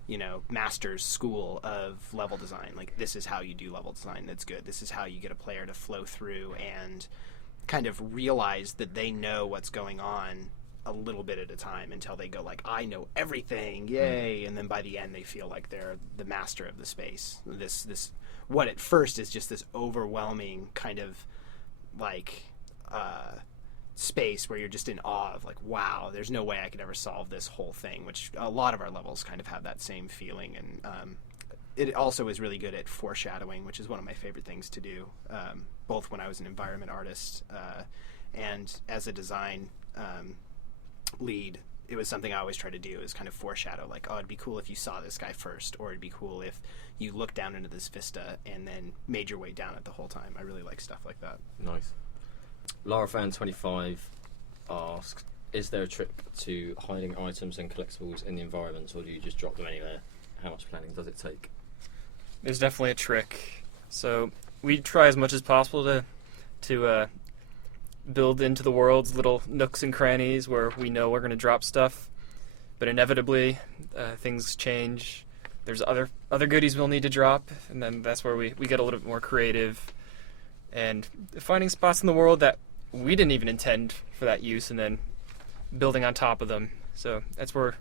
you know, master's school of level design. Like, this is how you do level design that's good. This is how you get a player to flow through and kind of realize that they know what's going on a little bit at a time until they go like, I know everything, yay! And then by the end they feel like they're the master of the space. This what at first is just this overwhelming kind of like space where you're just in awe of like, wow, there's no way I could ever solve this whole thing, which a lot of our levels kind of have that same feeling. And it also is really good at foreshadowing, which is one of my favorite things to do, both when I was an environment artist and as a design lead. It was something I always try to do, is kind of foreshadow, like, oh, it'd be cool if you saw this guy first, or it'd be cool if you looked down into this vista and then made your way down it the whole time. I really like stuff like that. Nice. Lara Fan 25 asks, is there a trick to hiding items and collectibles in the environments, or do you just drop them anywhere? How much planning does it take? There's definitely a trick. So we try as much as possible to build into the world's little nooks and crannies where we know we're going to drop stuff, but inevitably things change. There's other goodies we'll need to drop, and then that's where we get a little bit more creative and finding spots in the world that we didn't even intend for that use, and then building on top of them. So that's where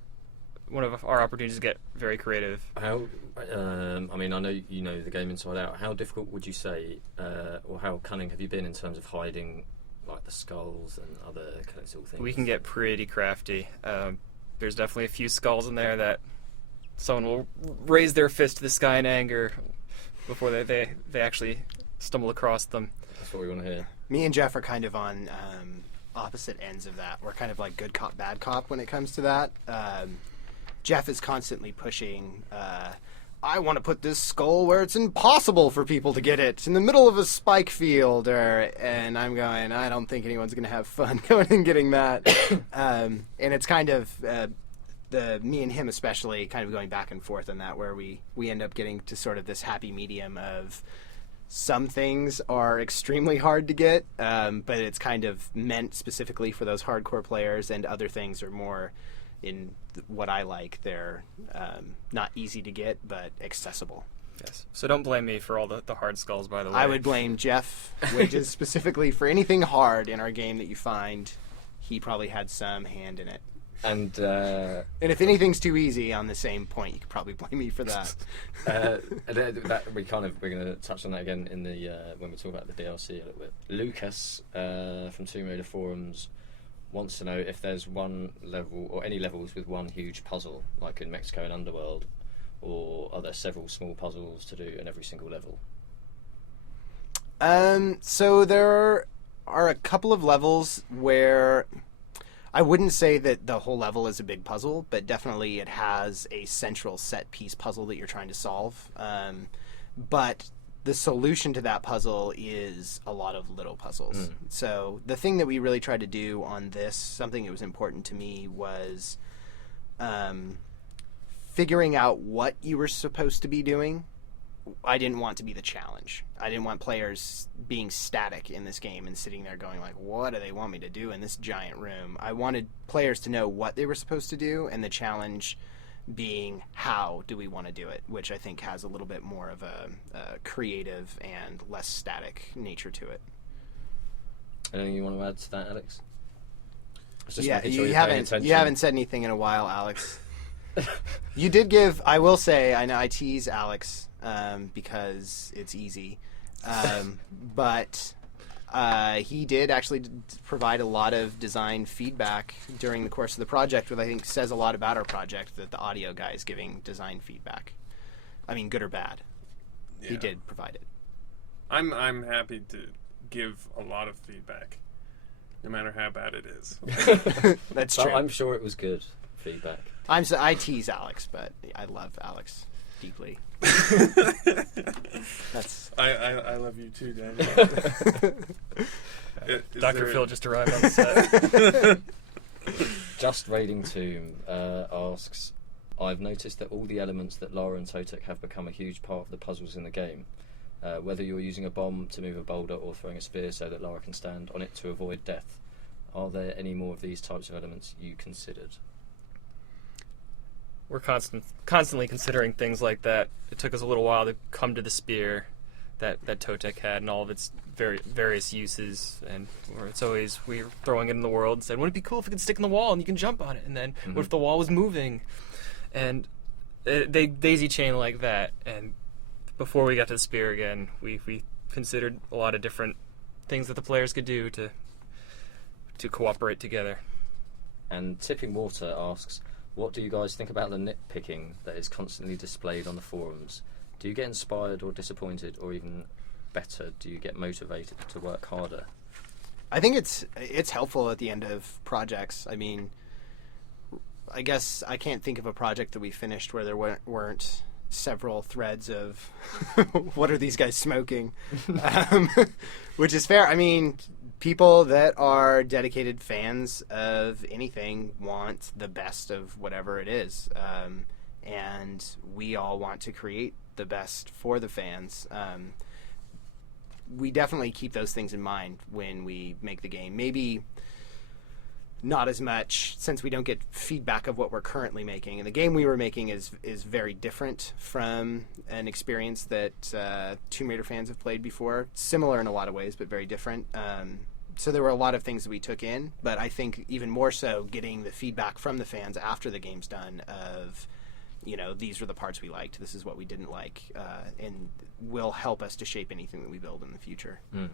one of our opportunities to get very creative. How, I mean, I know you know the game inside out. How difficult would you say, or how cunning have you been in terms of hiding, like, the skulls and other collectible things? We can get pretty crafty. There's definitely a few skulls in there that someone will raise their fist to the sky in anger before they actually stumble across them. That's what we want to hear. Me and Jeff are kind of on opposite ends of that. We're kind of like good cop, bad cop when it comes to that. Jeff is constantly pushing, I want to put this skull where it's impossible for people to get it, in the middle of a spike field, and I'm going, I don't think anyone's going to have fun going and getting that. And it's kind of, me and him especially, kind of going back and forth on that, where we end up getting to sort of this happy medium of some things are extremely hard to get, but it's kind of meant specifically for those hardcore players, and other things are more in what I like. They're not easy to get, but accessible. Yes. So don't blame me for all the hard skulls, by the way. I would blame Jeff Wacjs specifically for anything hard in our game that you find. He probably had some hand in it. And if anything's too easy on the same point, you could probably blame me for that. we're going to touch on that again in the when we talk about the DLC a little bit. Lucas from Tomb Raider forums wants to know if there's one level or any levels with one huge puzzle, like in Mexico and Underworld, or are there several small puzzles to do in every single level? So there are a couple of levels where I wouldn't say that the whole level is a big puzzle, but definitely it has a central set piece puzzle that you're trying to solve. But the solution to that puzzle is a lot of little puzzles. So the thing that we really tried to do on this, something that was important to me, was figuring out what you were supposed to be doing. I didn't want to be the challenge. I didn't want players being static in this game and sitting there going like, what do they want me to do in this giant room? I wanted players to know what they were supposed to do, and the challenge being how do we want to do it, which I think has a little bit more of a creative and less static nature to it. Anything you want to add to that, Alex? Yeah, you haven't said anything in a while, Alex. You did give, I will say, I know I tease Alex because it's easy, but he did actually provide a lot of design feedback during the course of the project, which I think says a lot about our project, that the audio guy is giving design feedback. I mean, good or bad. Yeah. He did provide it. I'm happy to give a lot of feedback, no matter how bad it is. That's true. I'm sure it was good feedback. I tease Alex, but I love Alex deeply. I love you too, Daniel. Dr. Phil just arrived on the set. Just Raiding Tomb asks, I've noticed that all the elements that Lara and Totec have become a huge part of the puzzles in the game. Whether you're using a bomb to move a boulder or throwing a spear so that Lara can stand on it to avoid death. Are there any more of these types of elements you considered? We're constantly considering things like that. It took us a little while to come to the spear that Totec had and all of its various uses, and it's always we're throwing it in the world and said, wouldn't it be cool if it could stick in the wall and you can jump on it, and then what if the wall was moving? And they daisy chain like that. And before we got to the spear again, we considered a lot of different things that the players could do to cooperate together. And Tipping Water asks, what do you guys think about the nitpicking that is constantly displayed on the forums? Do you get inspired or disappointed, or even better, do you get motivated to work harder? I think it's helpful at the end of projects. I mean, I guess I can't think of a project that we finished where there weren't several threads of what are these guys smoking, which is fair. I mean, people that are dedicated fans of anything want the best of whatever it is, and we all want to create the best for the fans. We definitely keep those things in mind when we make the game. Maybe not as much since we don't get feedback of what we're currently making. And the game we were making is very different from an experience that Tomb Raider fans have played before. Similar in a lot of ways, but very different. So there were a lot of things that we took in, but I think even more so getting the feedback from the fans after the game's done of, you know, these were the parts we liked, this is what we didn't like, and will help us to shape anything that we build in the future. Mm.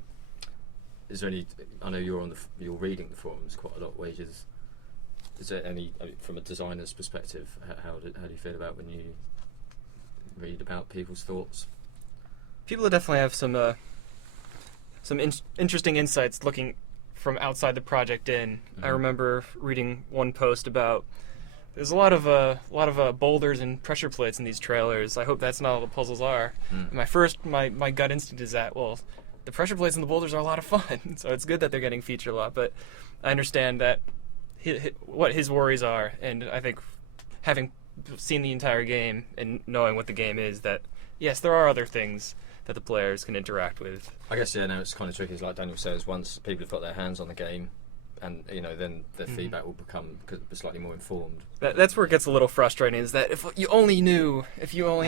Is there any? I know you're you're reading the forums quite a lot, Wacjs. Is there any, from a designer's perspective, how do you feel about when you read about people's thoughts? People definitely have some interesting insights looking from outside the project in. I remember reading one post about there's a lot of boulders and pressure plates in these trailers. I hope that's not all the puzzles are. And my gut instinct is that, well, the pressure plates and the boulders are a lot of fun, so it's good that they're getting featured a lot. But I understand that what his worries are, and I think having seen the entire game and knowing what the game is, that yes, there are other things that the players can interact with. I guess, yeah, no, it's kind of tricky. It's like Daniel says, once people have got their hands on the game, and then the feedback will become slightly more informed. That's where it gets a little frustrating, is that if you only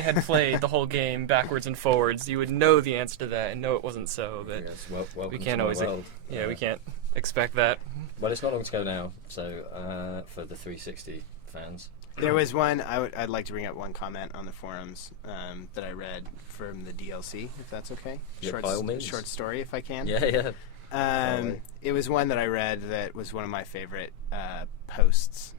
had played the whole game backwards and forwards, you would know the answer to that and know it wasn't so. But yes, we can't always, we can't expect that. Well, it's not long to go now, so for the 360 fans. There was one, I'd like to bring up one comment on the forums that I read from the DLC, if that's okay. Yeah, by all means. Short story, if I can. Yeah. It was one that I read that was one of my favorite posts.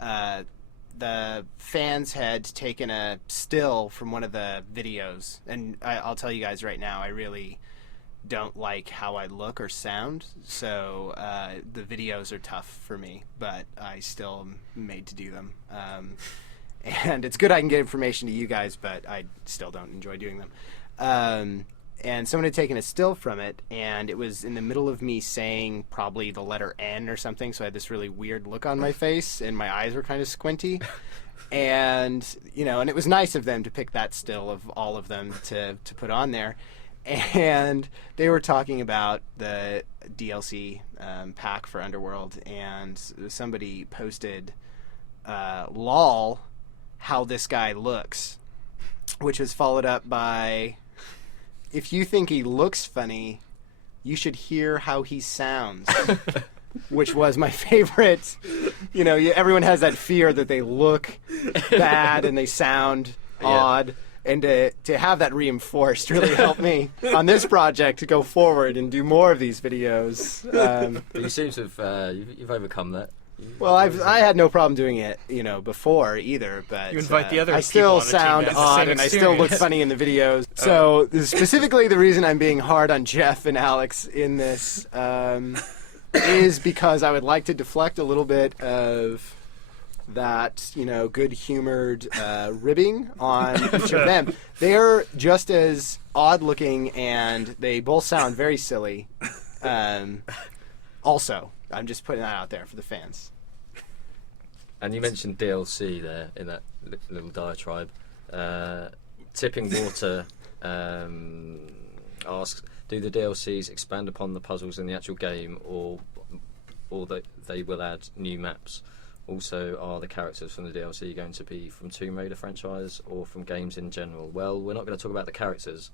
The fans had taken a still from one of the videos, and I'll tell you guys right now, I really don't like how I look or sound, so the videos are tough for me, but I still am made to do them. And it's good I can get information to you guys, but I still don't enjoy doing them. And someone had taken a still from it, and it was in the middle of me saying probably the letter N or something, so I had this really weird look on my face, and my eyes were kind of squinty. And, and it was nice of them to pick that still of all of them to put on there. And they were talking about the DLC pack for Underworld, and somebody posted, lol, how this guy looks, which was followed up by, if you think he looks funny, you should hear how he sounds, which was my favorite. Everyone has that fear that they look bad and they sound odd. And to have that reinforced really helped me on this project to go forward and do more of these videos. But you seem to have you've overcome that. Well, I had no problem doing it, before either. But you invite the other I still sound odd and I still look funny in the videos. So specifically, the reason I'm being hard on Jeff and Alex in this is because I would like to deflect a little bit of that, good-humored ribbing on each of them. They're just as odd-looking, and they both sound very silly. Also, I'm just putting that out there for the fans. And you mentioned DLC there in that little diatribe. Tipping Water asks, do the DLCs expand upon the puzzles in the actual game, or that they will add new maps? Also, are the characters from the DLC going to be from Tomb Raider franchise or from games in general? Well, we're not going to talk about the characters,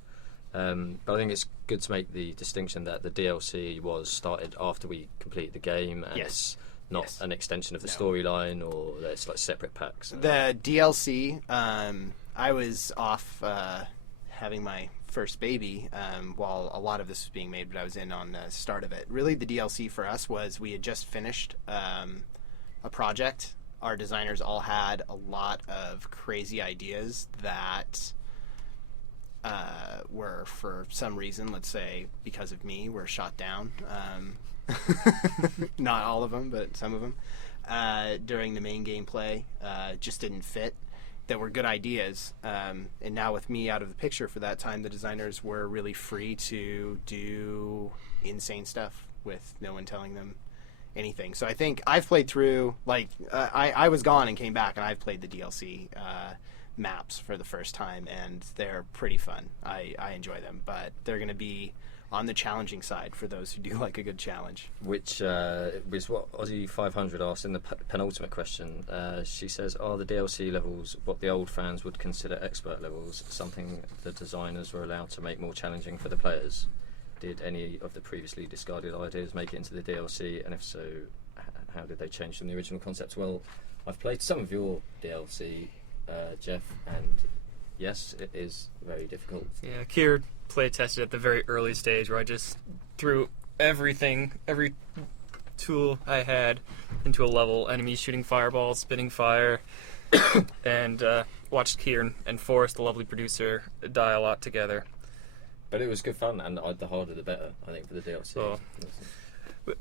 but I think it's good to make the distinction that the DLC was started after we completed the game, and it's not an extension of the storyline, or it's like separate packs. The DLC, I was off having my first baby while a lot of this was being made, but I was in on the start of it. Really, the DLC for us was we had just finished a project. Our designers all had a lot of crazy ideas that were, for some reason, let's say because of me, were shot down. Not all of them, but some of them during the main gameplay just didn't fit. That were good ideas, and now with me out of the picture for that time, the designers were really free to do insane stuff with no one telling them anything. So I think I've played through, like, I was gone and came back, and I've played the DLC maps for the first time, and they're pretty fun. I enjoy them, but they're going to be on the challenging side for those who do like a good challenge. Which was what Aussie 500 asked in the penultimate question. She says, are the DLC levels what the old fans would consider expert levels, something the designers were allowed to make more challenging for the players? Did any of the previously discarded ideas make it into the DLC, and if so, how did they change from the original concept? Well, I've played some of your DLC, Jeff, and yes, it is very difficult. Yeah, Kier play tested at the very early stage where I just threw everything, every tool I had into a level, enemies shooting fireballs, spitting fire, and watched Kier and Forrest, the lovely producer, die a lot together. But it was good fun, and the harder the better, I think, for the DLC. Well,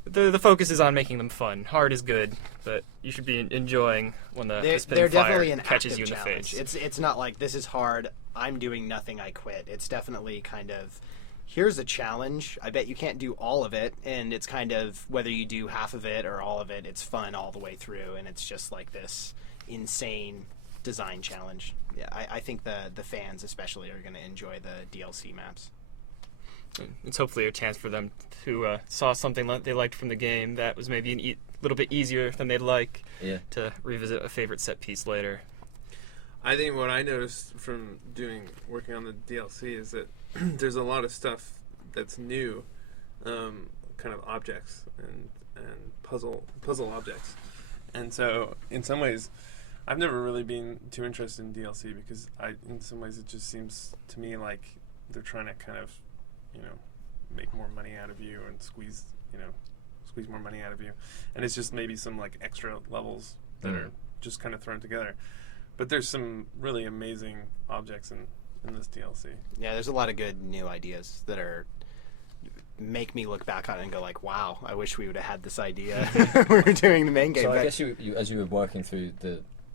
the focus is on making them fun. Hard is good, but you should be enjoying when the spitting fire catches you in the face. It's not like, this is hard, I'm doing nothing, I quit. It's definitely kind of, here's a challenge, I bet you can't do all of it, and it's kind of, whether you do half of it or all of it, it's fun all the way through, and it's just like this insane design challenge. Yeah, I think the fans especially are going to enjoy the DLC maps. It's hopefully a chance for them who saw something they liked from the game that was maybe a little bit easier than they'd like to revisit a favorite set piece later. I think what I noticed from working on the DLC is that there's a lot of stuff that's new, kind of objects and puzzle objects, and so in some ways, I've never really been too interested in DLC because in some ways it just seems to me like they're trying to kind of, make more money out of you and squeeze more money out of you, and it's just maybe some like extra levels that are just kind of thrown together. But there's some really amazing objects in this DLC. Yeah, there's a lot of good new ideas that make me look back on it and go like, wow, I wish we would have had this idea when we were doing the main game. So I guess you, as you were working through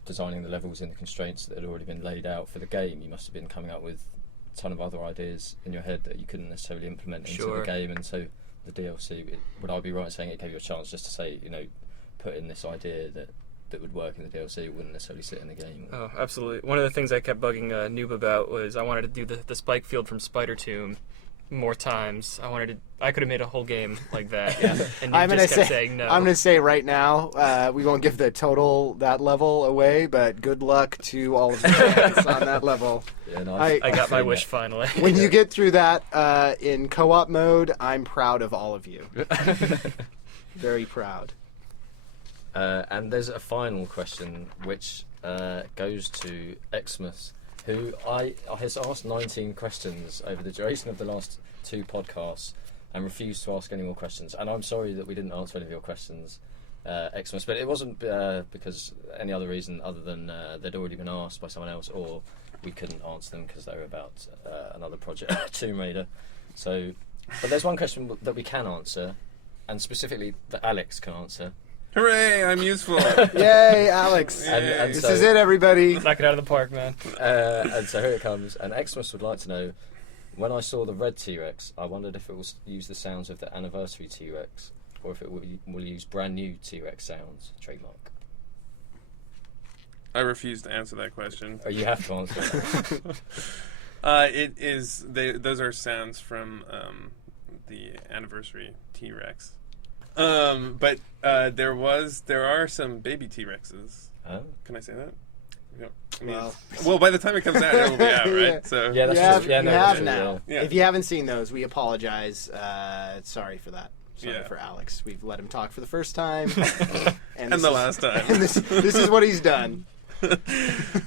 designing the levels and the constraints that had already been laid out for the game, you must have been coming up with a ton of other ideas in your head that you couldn't necessarily implement into the game, and so the DLC, would I be right in saying it gave you a chance just to say, put in this idea that would work in the DLC, it wouldn't necessarily sit in the game? Oh, absolutely. One of the things I kept bugging Noob about was I wanted to do the spike field from Spider Tomb more times. I could have made a whole game like that. And Noob just kept saying no. I'm going to say right now, we won't give that level away, but good luck to all of the fans on that level. Yeah, no, I got my wish finally. When you get through that in co-op mode, I'm proud of all of you. Very proud. And there's a final question which goes to Xmas, who has asked 19 questions over the duration of the last 2 podcasts and refused to ask any more questions. And I'm sorry that we didn't answer any of your questions, Xmas, but it wasn't because any other reason other than they'd already been asked by someone else, or we couldn't answer them because they were about another project, Tomb Raider. But there's one question that we can answer, and specifically that Alex can answer. Hooray, I'm useful. Yay, Alex. And this is it, everybody. Knock it out of the park, man. And so here it comes. And Xmas would like to know, when I saw the red T-Rex, I wondered if it will use the sounds of the anniversary T-Rex, or if it will use brand new T-Rex sounds, trademark. I refuse to answer that question. Oh, you have to answer that. It is. Those are sounds from the anniversary T-Rex. But there are some baby T-Rexes. Oh. Can I say that? Yep. I mean, well, by the time it comes out, it'll be out, right? Yeah. So Yeah, that's Yeah, true. Yeah, you no, have that's true, now. yeah. If you haven't seen those, we apologize. Sorry for that. Sorry Yeah. for Alex. We've let him talk for the first time, And the last time. And this is what he's done.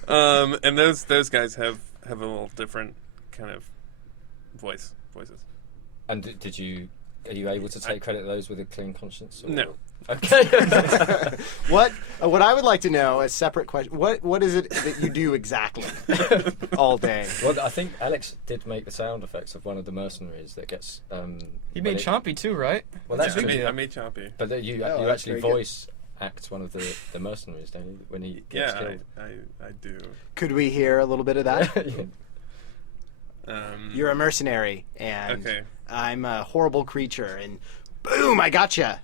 And those guys have a little different kind of voices. And are you able to take credit of those with a clean conscience? Or? No. Okay. What I would like to know, a separate question, what is it that you do exactly all day? Well, I think Alex did make the sound effects of one of the mercenaries that gets. He made Chompy too, right? Well, that's Yeah, true. I made Chompy. But you that's actually very good. voice act one of the mercenaries, don't you? When he gets Yeah, killed. I do. Could we hear a little bit of that? Yeah. You're a mercenary, and Okay. I'm a horrible creature, and boom, I gotcha.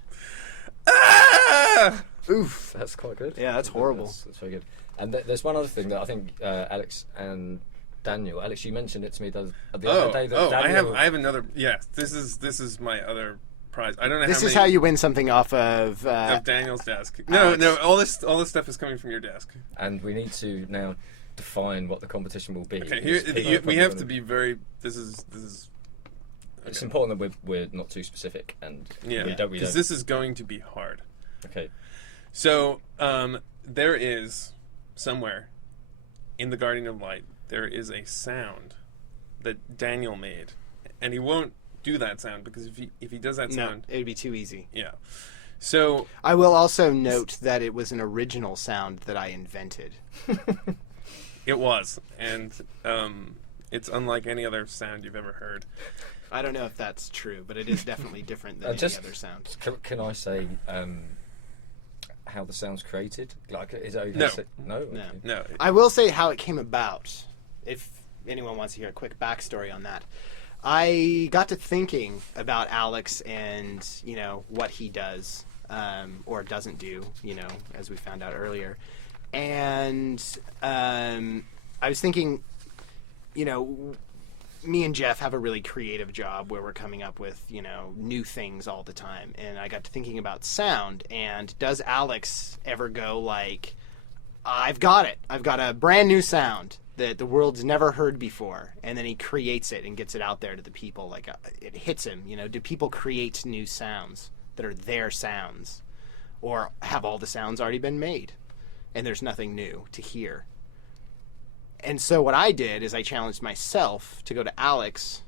Ah! Oof. That's quite good. Yeah, that's horrible. That's very good. And there's one other thing that I think Alex and Daniel. Alex, you mentioned it to me the other day. That Daniel, I have another. Yes, this is my other prize. I don't know. This is how you win something off of. Of Daniel's desk. No, Alex. all this stuff is coming from your desk. And we need to now define what the competition will be. Okay, because people we are have probably to be very. This is. It's okay. important that we're not too specific, and Yeah, we don't. because this is going to be hard. Okay. So there is somewhere in the Guardian of Light there is a sound that Daniel made, and he won't do that sound because if he does that No, sound, it'd be too easy. yeah. So I will also note that it was an original sound that I invented. it was, and it's unlike any other sound you've ever heard. I don't know if that's true, but it is definitely different than any Just- other sound. Can I say how the sound's created? Like, is it okay? No. No. No. Okay. No, I will say how it came about, if anyone wants to hear a quick backstory on that. I got to thinking about Alex and, what he does or doesn't do, as we found out earlier. And I was thinking, me and Jeff have a really creative job where we're coming up with, new things all the time. And I got to thinking about sound, and does Alex ever go like, I've got it. I've got a brand new sound that the world's never heard before. And then he creates it and gets it out there to the people. Like, it hits him, Do people create new sounds that are their sounds? Or have all the sounds already been made and there's nothing new to hear? And so what I did is I challenged myself to go to Alex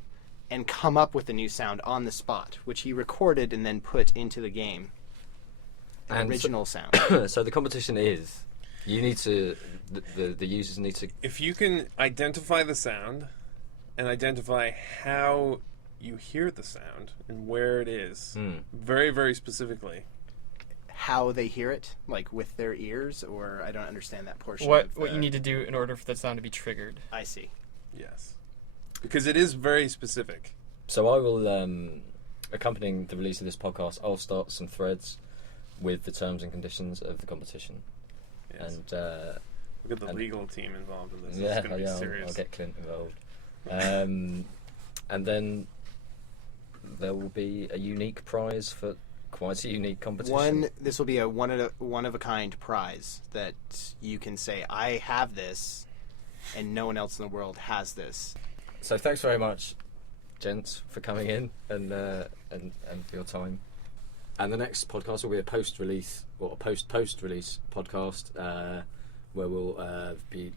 and come up with a new sound on the spot, which he recorded and then put into the game. An And so- original sound. So the competition is, you need to, the users need to. if you can identify the sound and identify how you hear the sound and where it is, very, very specifically. How they hear it, like with their ears, or I don't understand that portion. What of, you need to do in order for that sound to be triggered. I see. Yes, because it is very specific. So I will, accompanying the release of this podcast, I'll start some threads with the terms and conditions of the competition. Yes. And Look at the and- legal team involved in this. yeah, It's going to be I'll serious. get Clint involved. And then there will be a unique prize for quite a unique competition. This will be a one of a kind prize that you can say, I have this, and no one else in the world has this. So thanks very much, gents, for coming in and for your time. And the next podcast will be a post-release or a post-release podcast where we'll be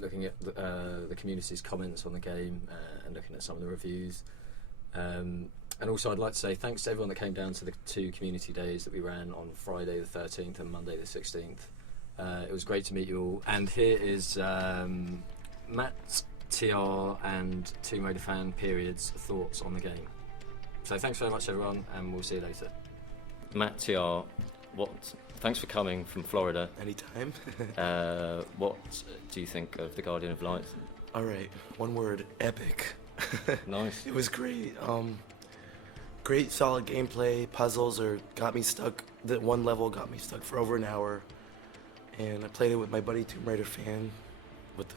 looking at the community's comments on the game and looking at some of the reviews. And also I'd like to say thanks to everyone that came down to the 2 community days that we ran on Friday the 13th and Monday the 16th. It was great to meet you all. And here is Matt, TR and Tomb Raider fan period's thoughts on the game. So thanks very much everyone, and we'll see you later. Matt, TR, thanks for coming from Florida. Anytime. What do you think of the Guardian of Light? All right, one word: epic. Nice. It was great. Great, solid gameplay. Puzzles got me stuck. The one level got me stuck for over an hour, and I played it with my buddy Tomb Raider fan, with the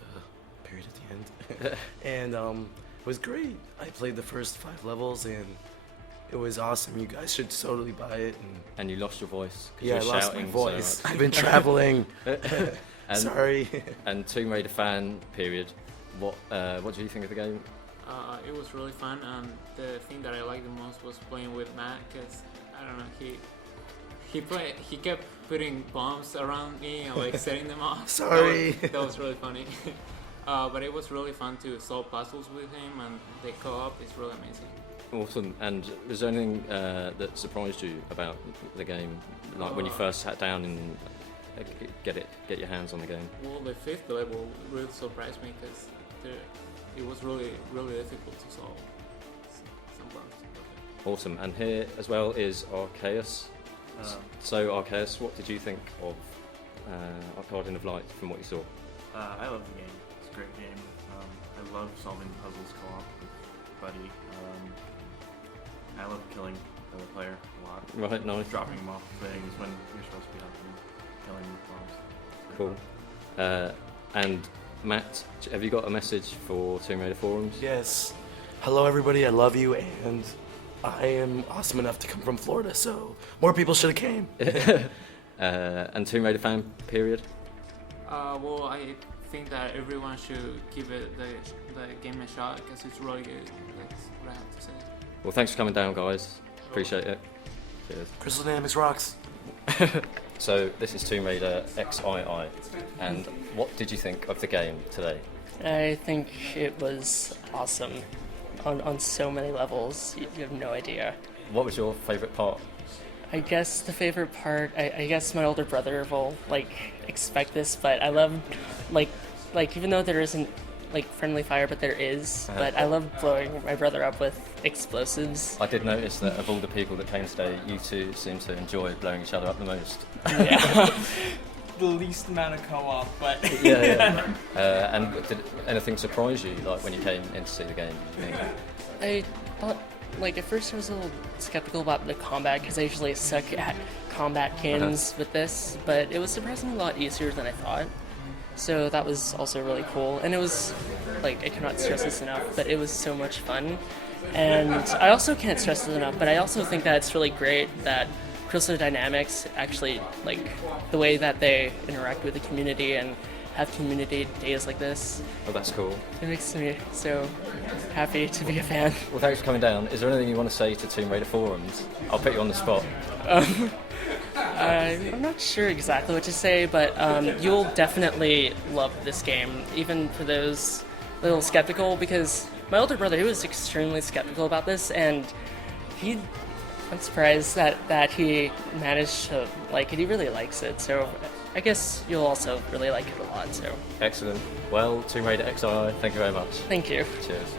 period at the end, and it was great. I played the first 5 levels, and it was awesome. You guys should totally buy it. And you lost your voice. 'Cause Yeah, I you're lost my shouting voice. so much. I've been traveling. Sorry. And Tomb Raider fan period. What do you think of the game? It was really fun, and the thing that I liked the most was playing with Matt, because I don't know, he kept putting bombs around me and like setting them off. Sorry. That was really funny. But it was really fun to solve puzzles with him, and the co-op is really amazing. Awesome. And was there anything that surprised you about the game, like when you first sat down and get your hands on the game? Well, the 5th level really surprised me, because it was really, really difficult to solve some parts. Awesome. And here as well is Arceus. So Arceus, what did you think of Guardian of Light from what you saw? I love the game. It's a great game. I love solving puzzles co-op with Buddy. I love killing the other player a lot. Right, nice. Dropping them off things when you're supposed to be helping, killing bombs. Cool. And Matt, have you got a message for Tomb Raider forums? Yes. Hello, everybody. I love you, and I am awesome enough to come from Florida, so more people should have came. And Tomb Raider fan period? Well, I think that everyone should give it the game a shot, because it's really good. That's what I have to say. Well, thanks for coming down, guys. Appreciate it. Cheers. Crystal Dynamics rocks. So this is Tomb Raider XII, and what did you think of the game today? I think it was awesome on so many levels. You have no idea. What was your favourite part? I guess the favorite part, I guess my older brother will expect this, but I love even though there isn't friendly fire, but there is. But I love blowing my brother up with explosives. I did notice that of all the people that came today, you two seem to enjoy blowing each other up the most. Yeah. The least amount of co-op, but yeah. And did anything surprise you, like when you came in to see the game? I thought, at first I was a little skeptical about the combat, because I usually suck at combat games with this, but it was surprisingly a lot easier than I thought. So that was also really cool, and it was, I cannot stress this enough, but it was so much fun. And I also can't stress this enough, but I also think that it's really great that Crystal Dynamics actually, the way that they interact with the community and have community days like this. Oh, that's cool. It makes me so happy to be a fan. Well, thanks for coming down. Is there anything you want to say to Tomb Raider forums? I'll put you on the spot. I'm not sure exactly what to say, but you'll definitely love this game, even for those a little skeptical, because my older brother, he was extremely skeptical about this, and I'm surprised that he managed to like it. He really likes it, so I guess you'll also really like it a lot. So excellent. Well, Tomb Raider XI, thank you very much. Thank you. Cheers.